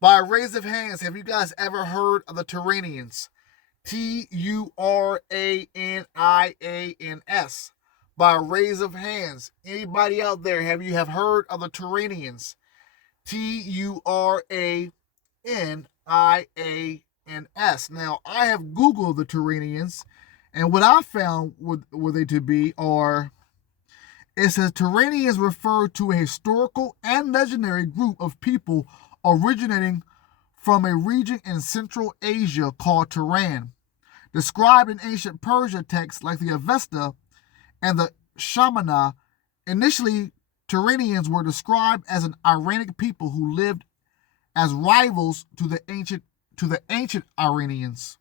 By a raise of hands, have you guys ever heard of the Turanians? Turanians. By a raise of hands, anybody out there, have heard of the Turanians? Turanians. Now, I have Googled the Turanians, and what I found were they to be are, it says Turanians refer to a historical and legendary group of people originating from a region in Central Asia called Turan. Described in ancient Persia texts like the Avesta and the Shamana, initially Turanians were described as an Iranic people who lived as rivals to the ancient Iranians.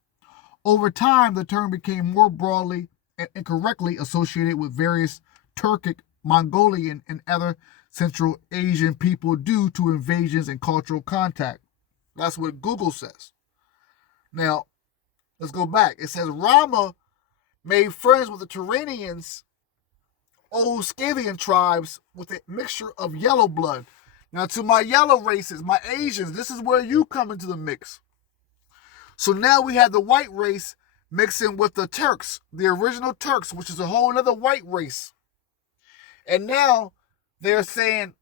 Over time, the term became more broadly and incorrectly associated with various Turkic, Mongolian, and other Central Asian people due to invasions and cultural contact. That's what Google says. Now, let's go back. It says Rama made friends with the Turanians, old Scythian tribes, with a mixture of yellow blood. Now, to my yellow races, my Asians, this is where you come into the mix. So now we have the white race mixing with the Turks, the original Turks, which is a whole other white race. And now they're saying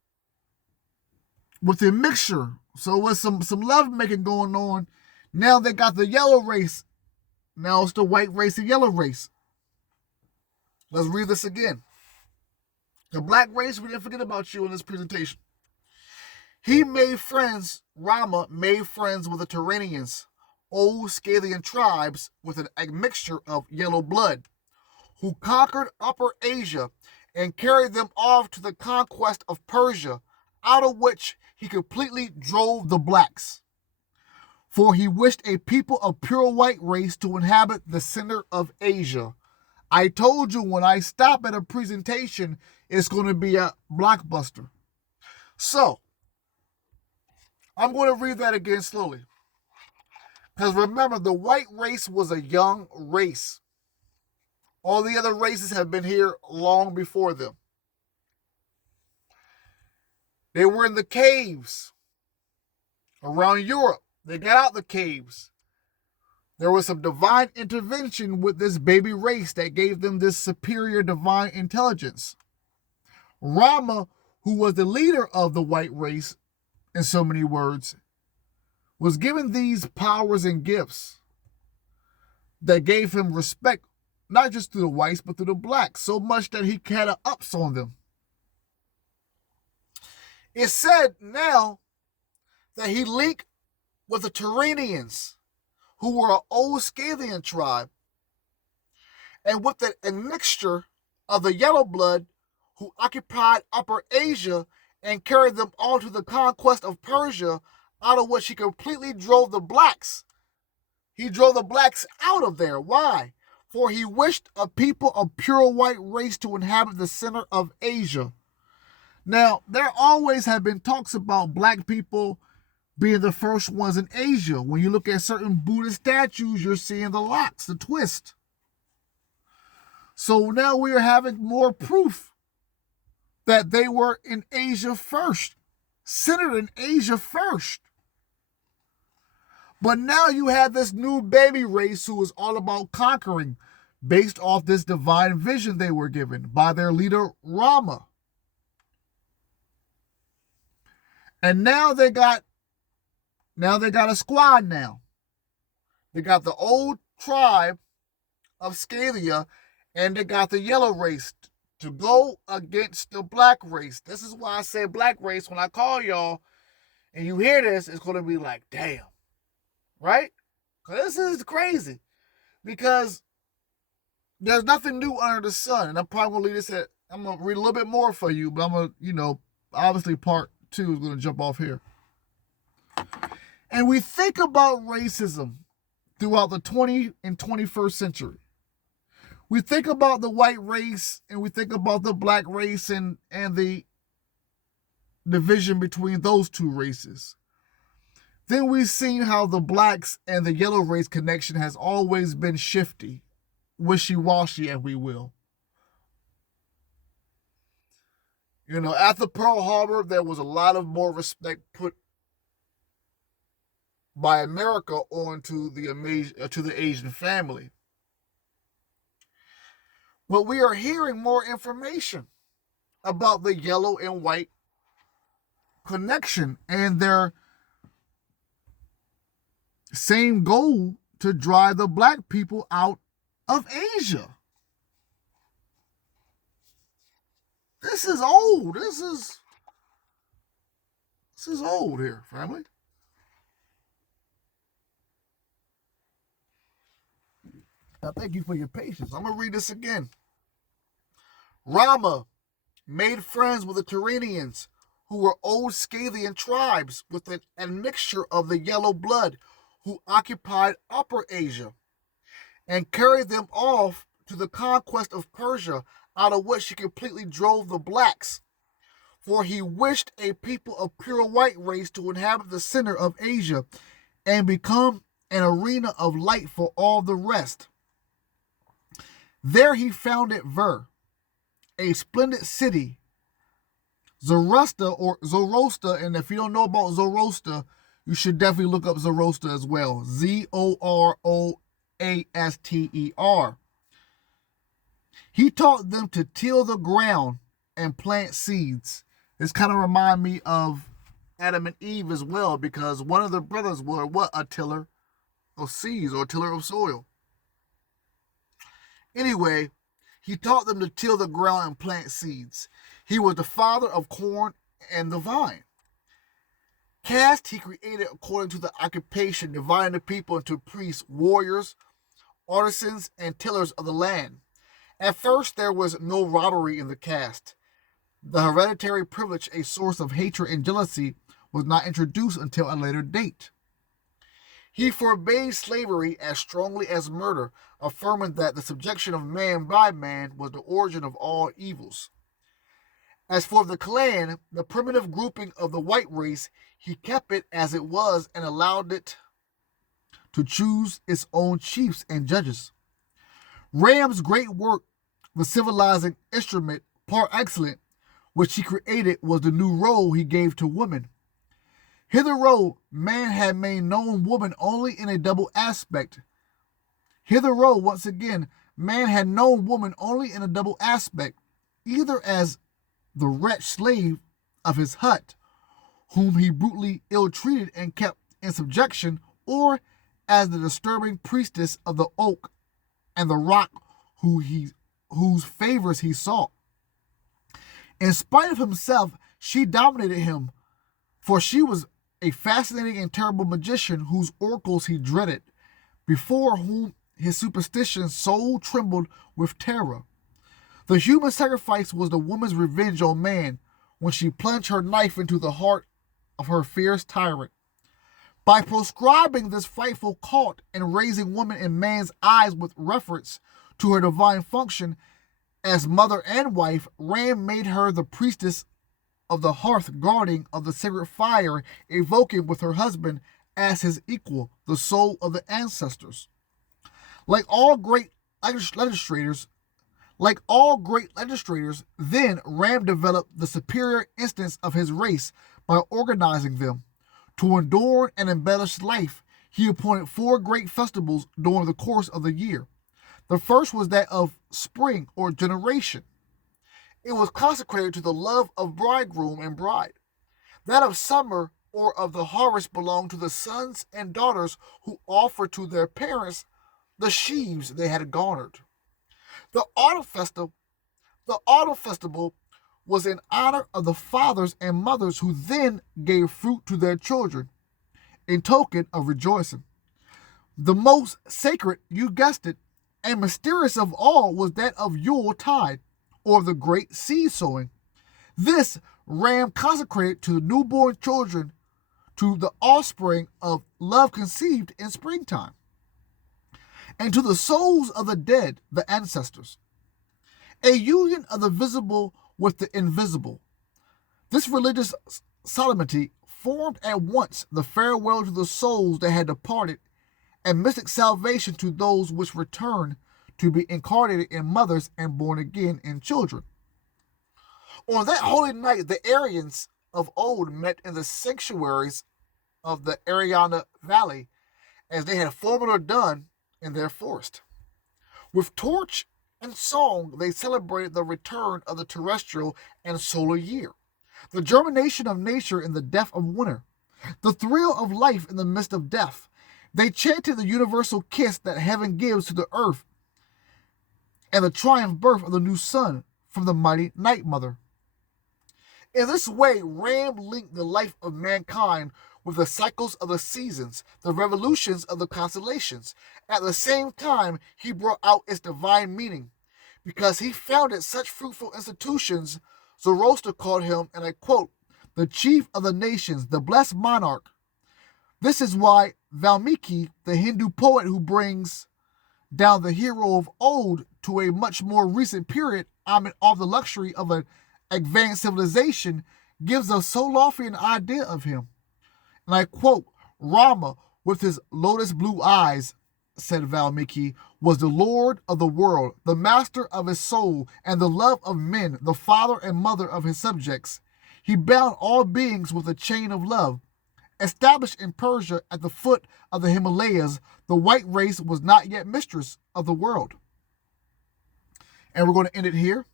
with the mixture, so with some love making going on, now they got the yellow race. Now it's the white race and yellow race. Let's read this again. The black race, we didn't forget about you in this presentation. Rama made friends with the Turanians, old Scythian tribes with a mixture of yellow blood, who conquered Upper Asia and carried them off to the conquest of Persia, out of which he completely drove the blacks. For he wished a people of pure white race to inhabit the center of Asia. I told you when I stop at a presentation, it's going to be a blockbuster. So, I'm going to read that again slowly. Because remember, the white race was a young race. All the other races have been here long before them. They were in the caves around Europe. They got out the caves. There was some divine intervention with this baby race that gave them this superior divine intelligence. Rama, who was the leader of the white race, in so many words, was given these powers and gifts that gave him respect, not just to the whites, but to the blacks, so much that he had an ups on them. It's said now that he linked with the Turanians, who were an old Scythian tribe, and with a mixture of the yellow blood who occupied Upper Asia and carried them all to the conquest of Persia, out of which he completely drove the blacks. He drove the blacks out of there. Why? For he wished a people of pure white race to inhabit the center of Asia. Now, there always have been talks about black people being the first ones in Asia. When you look at certain Buddhist statues, you're seeing the locks, the twist. So now we are having more proof that they were in Asia first, centered in Asia first. But now you have this new baby race who is all about conquering based off this divine vision they were given by their leader Rama. And now they got a squad now. They got the old tribe of Scythia and they got the yellow race to go against the black race. This is why I say black race. When I call y'all and you hear this, it's going to be like, damn. Right? Because this is crazy. Because there's nothing new under the sun. And I'm probably going to leave this at, I'm going to read a little bit more for you, but I'm going to, obviously part 2 is going to jump off here. And we think about racism throughout the 20th and 21st century. We think about the white race and we think about the black race and the division between those two races. Then we've seen how the blacks and the yellow race connection has always been shifty, wishy-washy, if we will. After Pearl Harbor, there was a lot of more respect put by America onto the Asian family. But we are hearing more information about the yellow and white connection and their same goal to drive the black people out of Asia. This is old. This is old here, family. Now, thank you for your patience. I'm going to read this again. Rama made friends with the Turanians, who were old Scythian tribes with an admixture of the yellow blood, who occupied Upper Asia, and carried them off to the conquest of Persia, out of which he completely drove the blacks. For he wished a people of pure white race to inhabit the center of Asia and become an arena of light for all the rest. There he founded Ver, a splendid city, Zoroaster, and if you don't know about Zoroaster, you should definitely look up Zoroaster as well. Zoroaster. He taught them to till the ground and plant seeds. This kind of reminds me of Adam and Eve as well, because one of the brothers were what? A tiller of seeds or a tiller of soil. Anyway, he taught them to till the ground and plant seeds. He was the father of corn and the vine. Caste he created according to the occupation, dividing the people into priests, warriors, artisans, and tillers of the land. At first, there was no robbery in the caste. The hereditary privilege, a source of hatred and jealousy, was not introduced until a later date. He forbade slavery as strongly as murder, affirming that the subjection of man by man was the origin of all evils. As for the clan, the primitive grouping of the white race, he kept it as it was and allowed it to choose its own chiefs and judges. Ram's great work, the civilizing instrument par excellence, which he created, was the new role he gave to women. Hitherto, man had made known woman only in a double aspect. Hitherto, once again, man had known woman only in a double aspect, either as the wretched slave of his hut, whom he brutally ill-treated and kept in subjection, or as the disturbing priestess of the oak and the rock whose favors he sought. In spite of himself, she dominated him, for she was a fascinating and terrible magician whose oracles he dreaded, before whom his superstition's soul trembled with terror. The human sacrifice was the woman's revenge on man when she plunged her knife into the heart of her fierce tyrant. By proscribing this frightful cult and raising woman in man's eyes with reference to her divine function as mother and wife, Ram made her the priestess of the hearth, guardian of the sacred fire, evoking with her husband as his equal the soul of the ancestors. Like all great legislators, then Ram developed the superior instincts of his race by organizing them. To adorn and embellish life, he appointed 4 great festivals during the course of the year. The first was that of spring or generation. It was consecrated to the love of bridegroom and bride. That of summer or of the harvest belonged to the sons and daughters who offered to their parents the sheaves they had garnered. The autumn festival was in honor of the fathers and mothers who then gave fruit to their children, in token of rejoicing. The most sacred, you guessed it, and mysterious of all was that of Yule tide, or the great seed sowing. This Ram consecrated to the newborn children, to the offspring of love conceived in springtime, and to the souls of the dead, the ancestors. A union of the visible with the invisible. This religious solemnity formed at once the farewell to the souls that had departed and mystic salvation to those which return to be incarnated in mothers and born again in children. On that holy night, the Aryans of old met in the sanctuaries of the Ariana Valley, as they had formerly done in their forest. With torch and song, they celebrated the return of the terrestrial and solar year, the germination of nature in the death of winter, the thrill of life in the midst of death. They chanted the universal kiss that heaven gives to the earth and the triumph birth of the new sun from the mighty Night Mother. In this way, Ram linked the life of mankind with the cycles of the seasons, the revolutions of the constellations. At the same time, he brought out its divine meaning. Because he founded such fruitful institutions, Zoroaster called him, and I quote, the chief of the nations, the blessed monarch. This is why Valmiki, the Hindu poet who brings down the hero of old to a much more recent period, of the luxury of an advanced civilization, gives us so lofty an idea of him. And I quote, Rama, with his lotus blue eyes, said Valmiki, was the Lord of the world, the master of his soul, and the love of men, the father and mother of his subjects. He bound all beings with a chain of love. Established in Persia at the foot of the Himalayas, the white race was not yet mistress of the world. And we're going to end it here.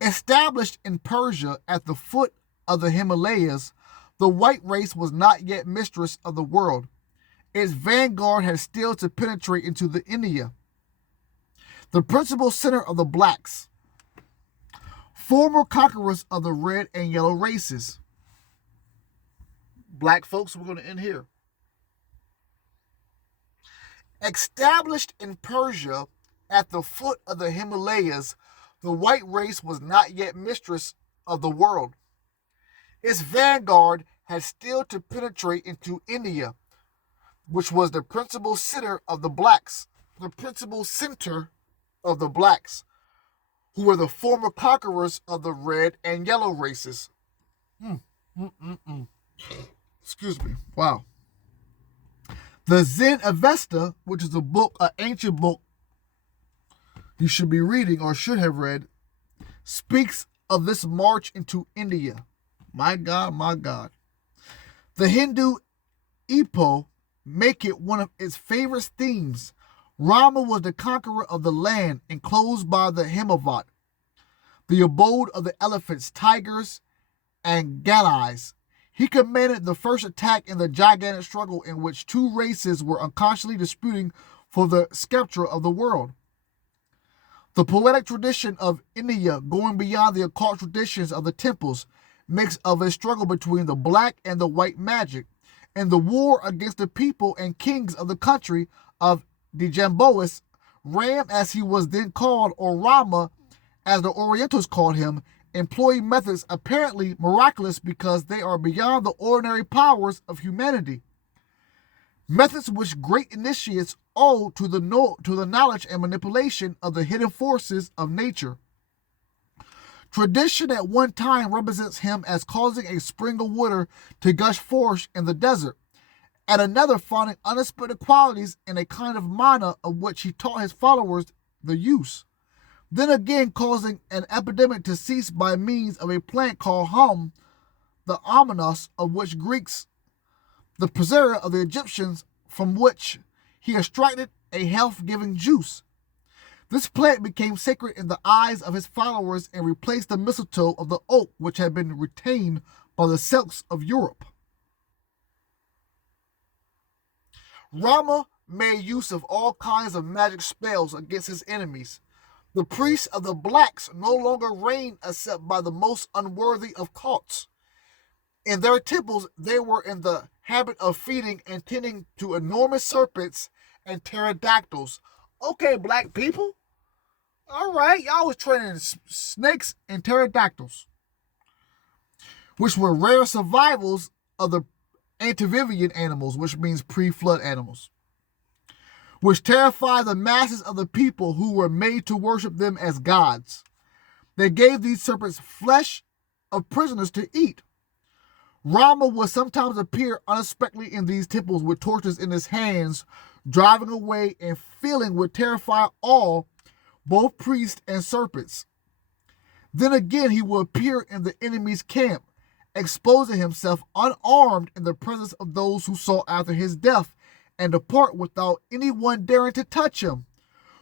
Established in Persia at the foot of the Himalayas, the white race was not yet mistress of the world. Its vanguard had still to penetrate into the India, the principal center of the blacks, former conquerors of the red and yellow races. Black folks, we're going to end here. Established in Persia at the foot of the Himalayas, the white race was not yet mistress of the world. Its vanguard had still to penetrate into India, which was the principal center of the blacks, who were the former conquerors of the red and yellow races. Mm, mm, mm, mm. Excuse me. Wow. The Zen Avesta, which is an ancient book you should be reading or should have read, speaks of this march into India. My God, my God. The Hindu Epo make it one of its favorite themes. Rama was the conqueror of the land enclosed by the Himavat, the abode of the elephants, tigers, and Galais. He commanded the first attack in the gigantic struggle in which two races were unconsciously disputing for the scepter of the world. The poetic tradition of India, going beyond the occult traditions of the temples, makes of a struggle between the black and the white magic, and the war against the people and kings of the country of Djambois. Ram, as he was then called, or Rama, as the Orientals called him, employ methods apparently miraculous because they are beyond the ordinary powers of humanity. Methods which great initiates owe to the knowledge and manipulation of the hidden forces of nature. Tradition at one time represents him as causing a spring of water to gush forth in the desert, at another finding unexpected qualities in a kind of manna of which he taught his followers the use. Then again causing an epidemic to cease by means of a plant called hum, the ominos of which Greeks, the preserver of the Egyptians, from which he extracted a health-giving juice. This plant became sacred in the eyes of his followers and replaced the mistletoe of the oak which had been retained by the Celts of Europe. Rama made use of all kinds of magic spells against his enemies. The priests of the blacks no longer reigned except by the most unworthy of cults. In their temples, they were in the habit of feeding and tending to enormous serpents and pterodactyls. Okay, black people. All right, y'all was training snakes and pterodactyls, which were rare survivals of the antediluvian animals, which means pre-flood animals, which terrified the masses of the people who were made to worship them as gods. They gave these serpents flesh of prisoners to eat. Rama would sometimes appear unexpectedly in these temples with torches in his hands, driving away and filling with terrified awe both priests and serpents. Then again he would appear in the enemy's camp, exposing himself unarmed in the presence of those who sought after his death, and depart without anyone daring to touch him.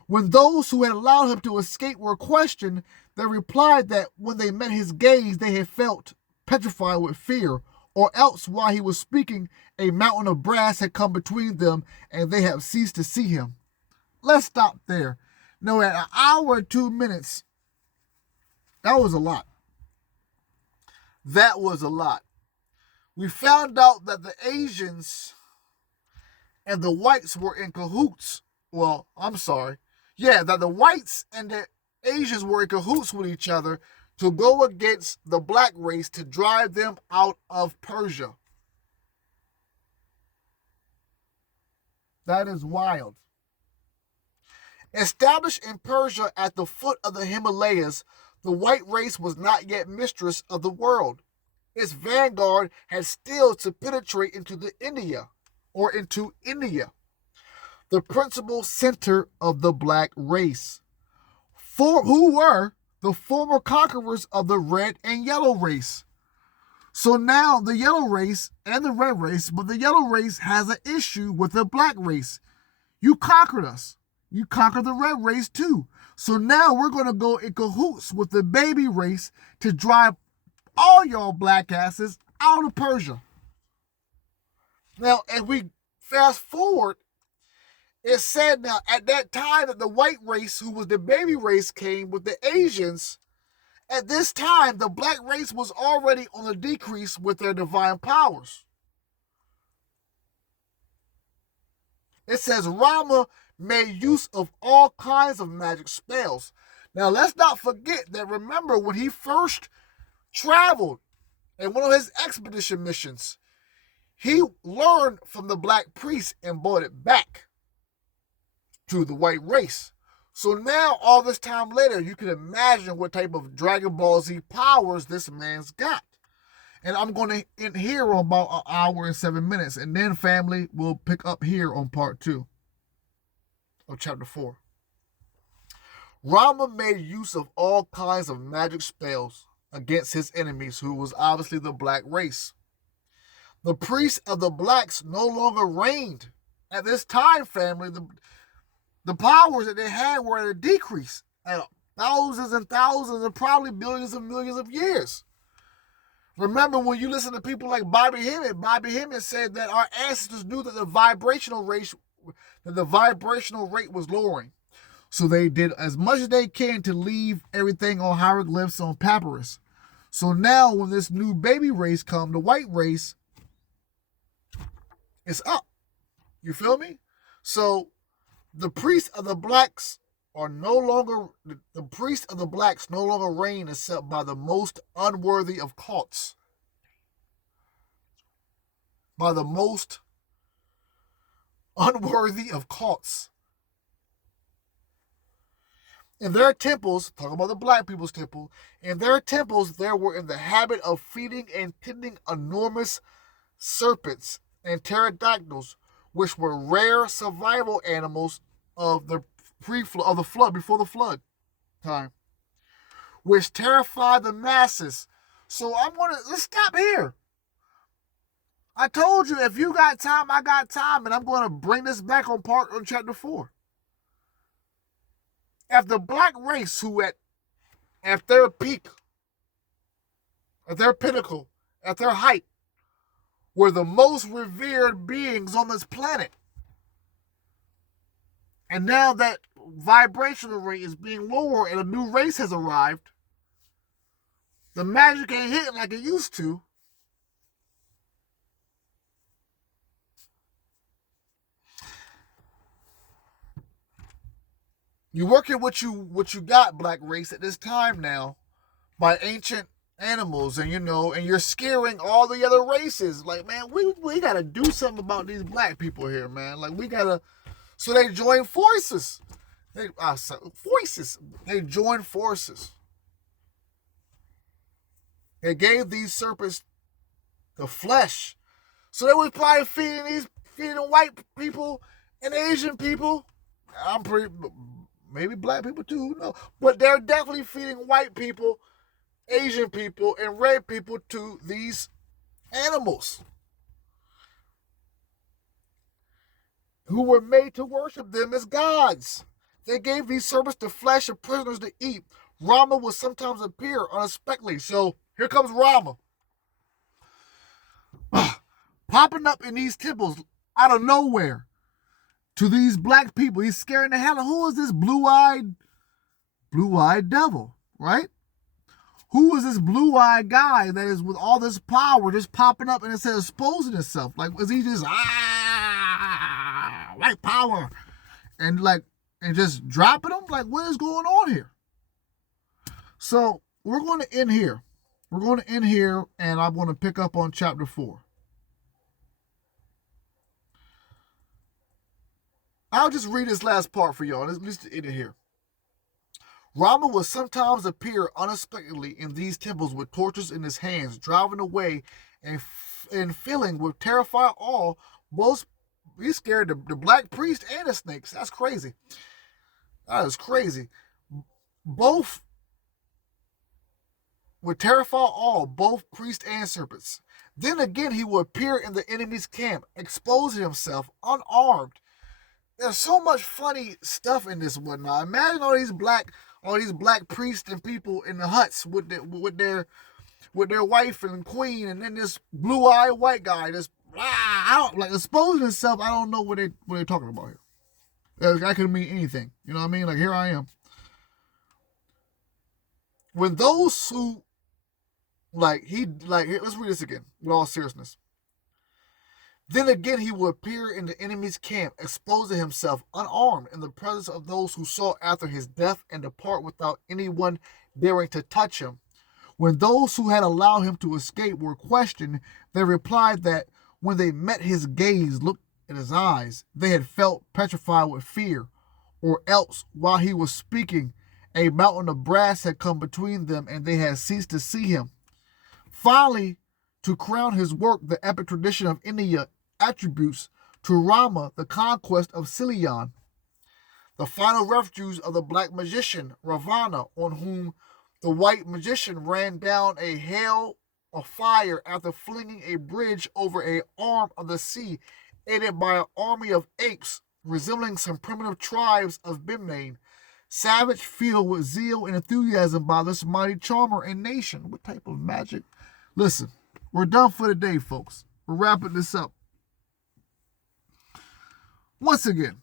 When those who had allowed him to escape were questioned, they replied that when they met his gaze they had felt petrified with fear, or else while he was speaking a mountain of brass had come between them and they had ceased to see him. Let's stop there. Now at an hour and 2 minutes, that was a lot. That was a lot. We found out that the Asians and the whites were in cahoots. Well, I'm sorry. Yeah, that the whites and the Asians were in cahoots with each other to go against the black race to drive them out of Persia. That is wild. Established in Persia at the foot of the Himalayas, the white race was not yet mistress of the world. Its vanguard had still to penetrate into India, the principal center of the black race, who were the former conquerors of the red and yellow race. So now the yellow race and the red race, but the yellow race has an issue with the black race. You conquered us. You conquered the red race too. So now we're going to go in cahoots with the baby race to drive all y'all black asses out of Persia. Now, as we fast forward, it said now at that time that the white race, who was the baby race, came with the Asians. At this time, the black race was already on the decrease with their divine powers. It says Rama made use of all kinds of magic spells. Now, let's not forget that, remember, when he first traveled in one of his expedition missions, he learned from the black priests and brought it back to the white race. So now, all this time later, you can imagine what type of Dragon Ball Z powers this man's got. And I'm going to end here on about an hour and 7 minutes. And then, family, will pick up here on part 2 of chapter 4. Rama made use of all kinds of magic spells against his enemies, who was obviously the black race. The priests of the blacks no longer reigned. At this time, family, the powers that they had were at a decrease at thousands and thousands and probably billions and millions of years. Remember, when you listen to people like Bobby Hemmett said that our ancestors knew that the vibrational rate was lowering. So they did as much as they can to leave everything on hieroglyphs on papyrus. So now when this new baby race come, the white race, it's up. You feel me? So the priests of the blacks no longer reign except by the most unworthy of cults. By the most unworthy of cults. In their temples, talking about the black people's temple, in their temples they were in the habit of feeding and tending enormous serpents and pterodactyls, which were rare survival animals of the flood, before the flood time, which terrified the masses. So let's stop here. I told you, if you got time, I got time, and I'm going to bring this back on chapter 4. If the black race, who at their peak, at their pinnacle, at their height, were the most revered beings on this planet, and now that vibrational rate is being lower and a new race has arrived, the magic ain't hitting like it used to. You're working what you got, black race, at this time now, by ancient animals, and and you're scaring all the other races. Like, man, we gotta do something about these black people here, man. Like, we gotta. So they join forces. They joined forces. They gave these serpents the flesh. So they was probably feeding white people and Asian people. Maybe black people too, who knows? But they're definitely feeding white people, Asian people, and red people to these animals, who were made to worship them as gods. They gave these serpents the flesh of prisoners to eat. Rama would sometimes appear unexpectedly. So here comes Rama, popping up in these temples out of nowhere to these black people. He's scaring the hell out of who is this blue-eyed devil, right? Who is this blue-eyed guy that is with all this power just popping up and instead of exposing himself? Like, is he just white power and just dropping them? Like, what is going on here? So we're going to end here. And I'm going to pick up on chapter 4. I'll just read this last part for y'all. At least end it here. Rama would sometimes appear unexpectedly in these temples with torches in his hands, driving away and filling with terrified awe. He scared the black priest and the snakes. That's crazy. That is crazy. Both would terrify all, both priest and serpents. Then again, he would appear in the enemy's camp, exposing himself unarmed. There's so much funny stuff in this one now. Imagine all these black priests and people in the huts with their wife and queen, and then this blue-eyed white guy just exposing himself. I don't know what they're talking about here. That could mean anything. You know what I mean? Like, here I am. When those who let's read this again with all seriousness. Then again, he would appear in the enemy's camp, exposing himself unarmed in the presence of those who sought after his death and depart without anyone daring to touch him. When those who had allowed him to escape were questioned, they replied that when they met his gaze, looked in his eyes, they had felt petrified with fear, or else while he was speaking, a mountain of brass had come between them, and they had ceased to see him. Finally, to crown his work, the epic tradition of India attributes to Rama the conquest of Silion, the final refuge of the black magician Ravana, on whom the white magician ran down a hail of fire after flinging a bridge over an arm of the sea, aided by an army of apes resembling some primitive tribes of Bimane, savage, filled with zeal and enthusiasm by this mighty charmer and nation. What type of magic? Listen, we're done for the day, folks. We're wrapping this up. Once again,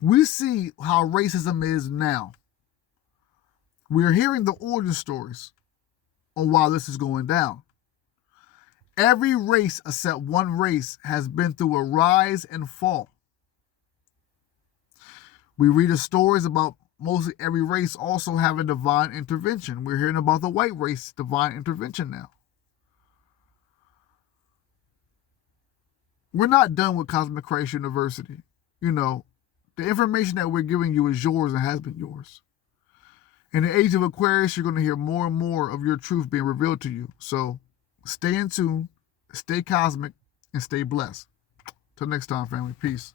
we see how racism is now. We're hearing the origin stories on why this is going down. Every race except one race has been through a rise and fall. We read the stories about mostly every race also having divine intervention. We're hearing about the white race divine intervention now. We're not done with Cosmic Christ University. You know, the information that we're giving you is yours and has been yours. In the age of Aquarius, you're going to hear more and more of your truth being revealed to you. So stay in tune, stay cosmic, and stay blessed. Till next time, family. Peace.